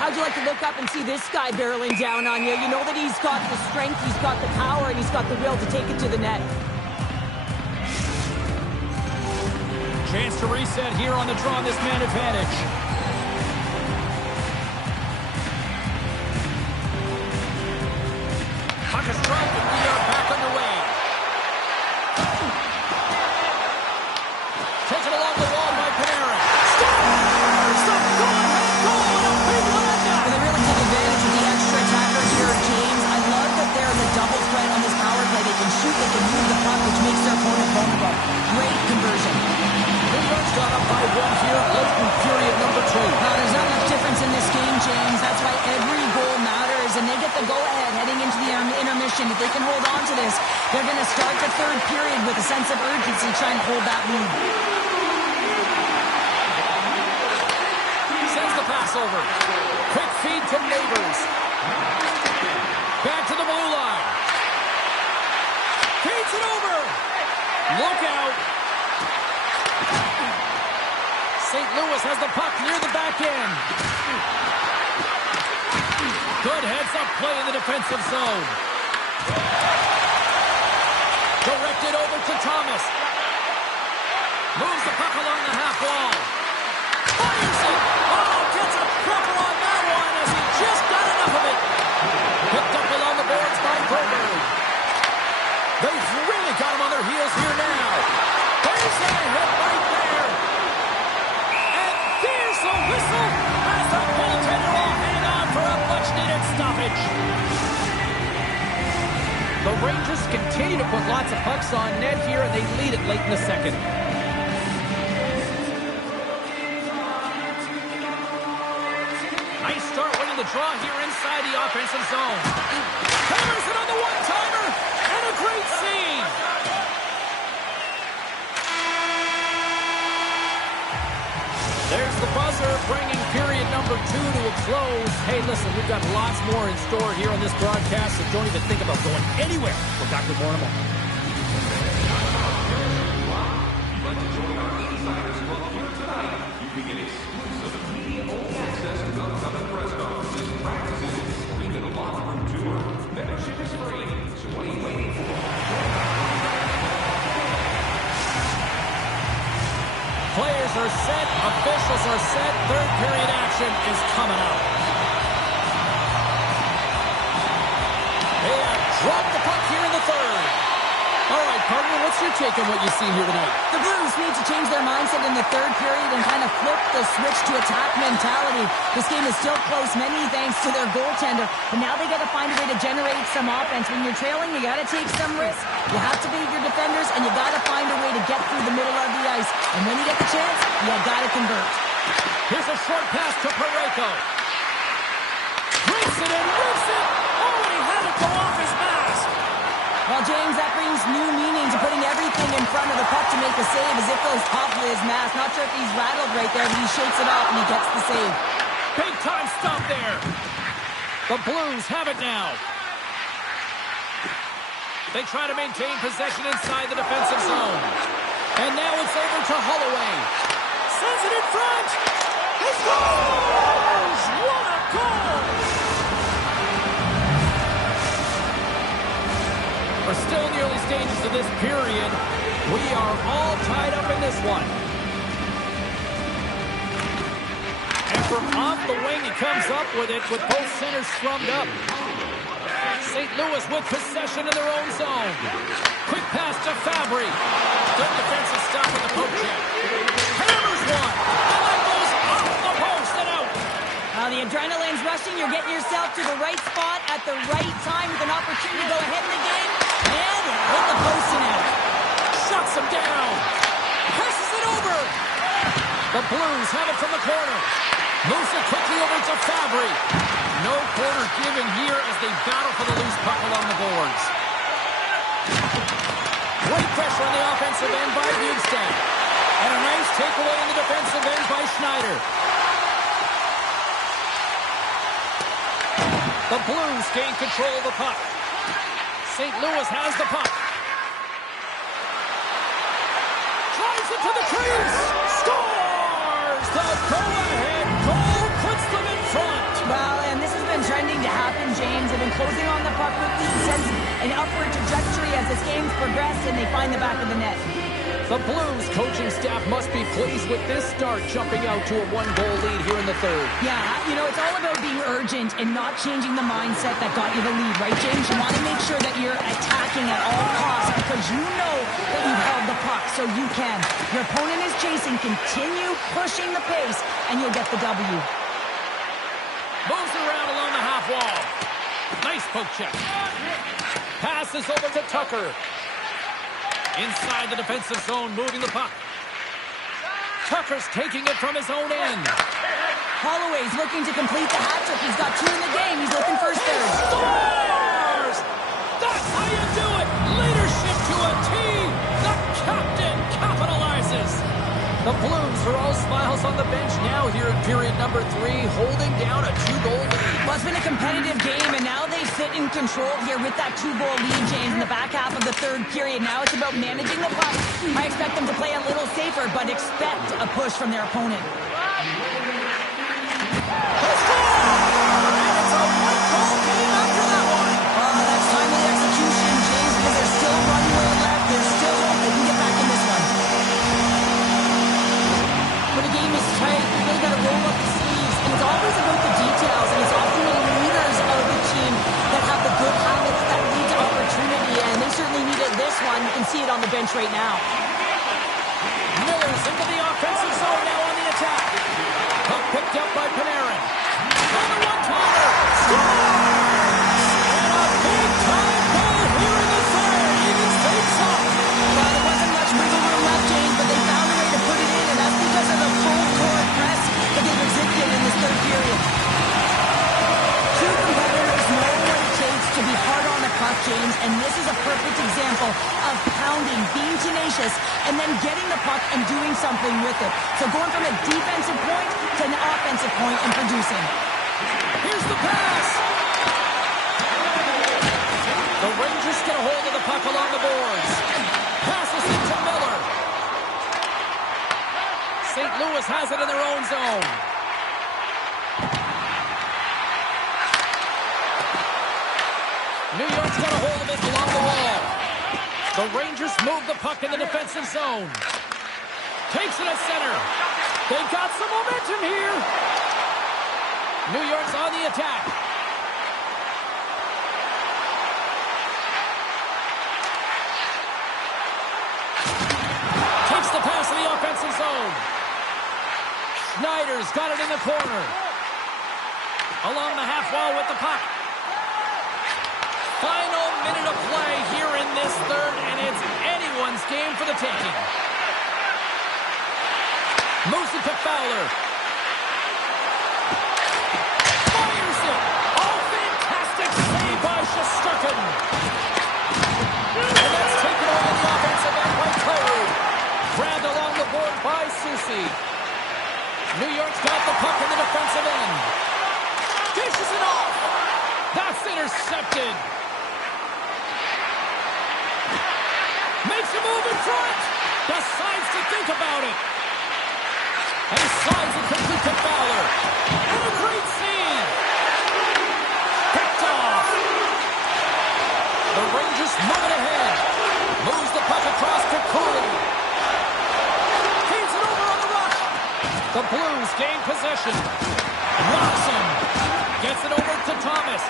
How'd you like to look up and see this guy barreling down on you? You know that he's got the strength, he's got the power, and he's got the will to take it to the net. Chance to reset here on the draw on this man advantage. Puck is dropped and we are back underway. Taken along the wall by Panarin. Scores! The go-ahead goal and a big one! Well, they really take advantage of the extra attacker here, James. I love that there's a double threat on this power play. They can shoot, they can move the puck, which makes their opponent vulnerable. Great conversion. New York's got up by 1 here, late in period number 2. Now, there's not much difference in this game, James. That's why every goal matters, and they get the go-ahead heading into the intermission. If they can hold on to this, they're going to start the third period with a sense of urgency, trying to hold that lead. Sends the pass over. Quick feed to Neighbors. Back to the blue line. Feeds it over. Look out. St. Louis has the puck near the back end. Good heads-up play in the defensive zone. Directed over to Thomas. Moves the puck along the half wall. Fires it. Oh, gets a cropper on that one as he just got enough of it. Picked up along the boards by Broberg. They've really got him on their heels here now. There's a hit right there. And there's the whistle as the goaltender will hang on for a much-needed stoppage. The Rangers continue to put lots of pucks on net here, and they lead it late in the second. Nice start winning the draw here inside the offensive zone. Hammers it on the one-timer, and a great save. There's the buzzer, bringing period number 2 to a close. Hey, listen, we've got lots more in store here on this broadcast, so don't even think about going anywhere. We'll talk to more in a moment. Players are set, officials are set, third period action is coming up. They have dropped the puck here in the third. All right, partner, what's your take on what you see here tonight? The Blues need to change their mindset in the third period and kind of flip the switch to attack mentality. This game is still close, many thanks to their goaltender, but now they got to find a way to generate some offense. When you're trailing, you got to take some risks. You have to beat your defenders, and you got to find a way to get through the middle of the ice. And when you get the chance, you got to convert. Here's a short pass to Parayko. Breaks it and rips it. Oh, and he had it go off his mask. Well, James, that brings new meaning to putting everything in front of the puck to make a save as it goes off with his mask. Not sure if he's rattled right there, but he shakes it off and he gets the save. Big time stop there. The Blues have it now. They try to maintain possession inside the defensive zone. And now it's over to Holloway. Sends it in front. He scores! What a goal! We're still in the early stages of this period. We are all tied up in this one. And from off the wing, he comes up with it with both centers strummed up. St. Louis with possession in their own zone. Quick pass to Fabry. Good defensive stop with the poke check. Hammers one. And that goes off the post and out. The adrenaline's rushing. You're getting yourself to the right spot at the right time with an opportunity to go ahead in the game. And hit the post and out. Shuts him down. Passes it over. The Blues have it from the corner. Moves it quickly over to Fabry. No quarter given here as they battle for the loose puck along the boards. Great pressure on the offensive end by Bjugstad. And a nice takeaway in the defensive end by Schneider. The Blues gain control of the puck. St. Louis has the puck. Drives it to the crease. Scores! The go-ahead goal puts them in front. Well, and this has been trending to happen, James. They've been closing on the puck quickly. It sends an upward trajectory as this game's progressed, and they find the back of the net. The Blues coaching staff must be pleased with this start, jumping out to a one-goal lead here in the third. Yeah, you know, it's all about being urgent and not changing the mindset that got you the lead, right, James? You want to make sure that you're attacking at all costs because you know that you've held the puck, so you can. Your opponent is chasing. Continue pushing the pace, and you'll get the W. Moves it around along the half wall. Nice poke check. Passes over to Tucker. Inside the defensive zone, moving the puck. Tucker's taking it from his own end. Holloway's looking to complete the hat trick. He's got 2 in the game. He's looking for his third. Scores! That's how you do it! Leadership to a T! The captain capitalizes! The The Blues are all smiles on the bench now here in period number 3, holding down a 2-goal lead. Well, it's been a competitive game, and now they sit in control here with that 2-goal lead, James, in the back half of the third period. Now it's about managing the puck. I expect them to play a little safer, but expect a push from their opponent. Let's go! And it's a one-goal game after that one. That's timely execution, James, because there's still runway left. There's still hope they can get back in this one. When the game is tight, you really got to roll up the sleeves, and it's always about the details, and it's often the leaders of the team that have the good habits that lead to opportunity, and they certainly needed this one. You can see it on the bench right now. Miller's into the offensive zone now on the attack. Puck picked up by Panarin. On the one-timer. Scores! And a big-time goal here in the zone. Evens takes off. Well, there wasn't much wiggle room left, James, but they found a way to put it in, and that's because of the full-court press that they've exhibited in this third period. Two competitors know what it takes to be hard on the puck, James, and this is a perfect example of pounding, being tenacious, and then getting the puck and doing something with it. So going from a defensive point to an offensive point and producing. Here's the pass. The Rangers get a hold of the puck along the boards. Passes it to Miller. St. Louis has it in their own zone. New York's got a hold of it along the wall. The Rangers move the puck in the defensive zone. Takes it at center. They've got some momentum here. New York's on the attack. Takes the pass in the offensive zone. Schneider's got it in the corner. Along the half wall with the puck. Final minute of play here in this third, and it's anyone's game for the taking. Moves it to Fowler. Fires it. Oh, fantastic save by Shesterkin. And that's taken over the offensive end by Kyrou. Grabbed along the board by Soucy. New York's got the puck in the defensive end. Dishes it off. That's intercepted. Makes a move in front. Decides to think about it. And he slides it quickly to Fowler. And a great save. Picked off. The Rangers move it ahead. Moves the puck across to Cooley. Feeds it over on the rush. The Blues gain possession. Rocks him. Gets it over to Thomas.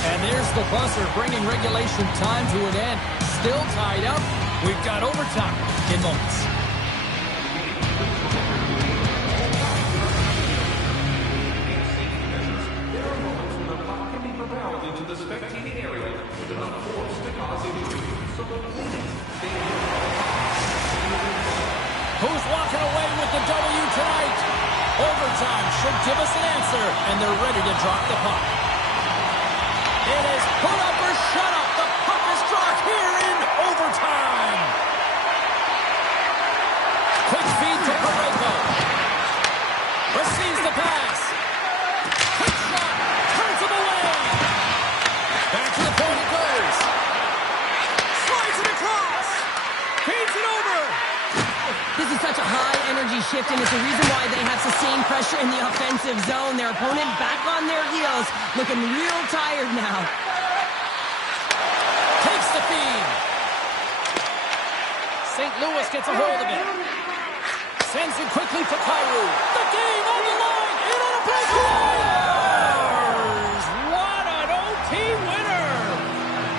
And there's the buzzer, bringing regulation time to an end. Still tied up. We've got overtime in moments. Who's walking away with the W tonight? Overtime should give us an answer, and they're ready to drop the puck. It is put up or shut up. The puck is dropped here in overtime. Quick feed to Parayko. Receives the pass. Quick shot. Turns him away. Back to the point it goes. Slides it across. Feeds it over. This is such a high-energy shift, and it's the reason why they have sustained pressure in the offensive zone. Their opponent back on their heels, looking real tired now. Takes the feed. St. Louis gets a hold of it. Sends it quickly to Kyrou. The game on the line. In on a breakaway.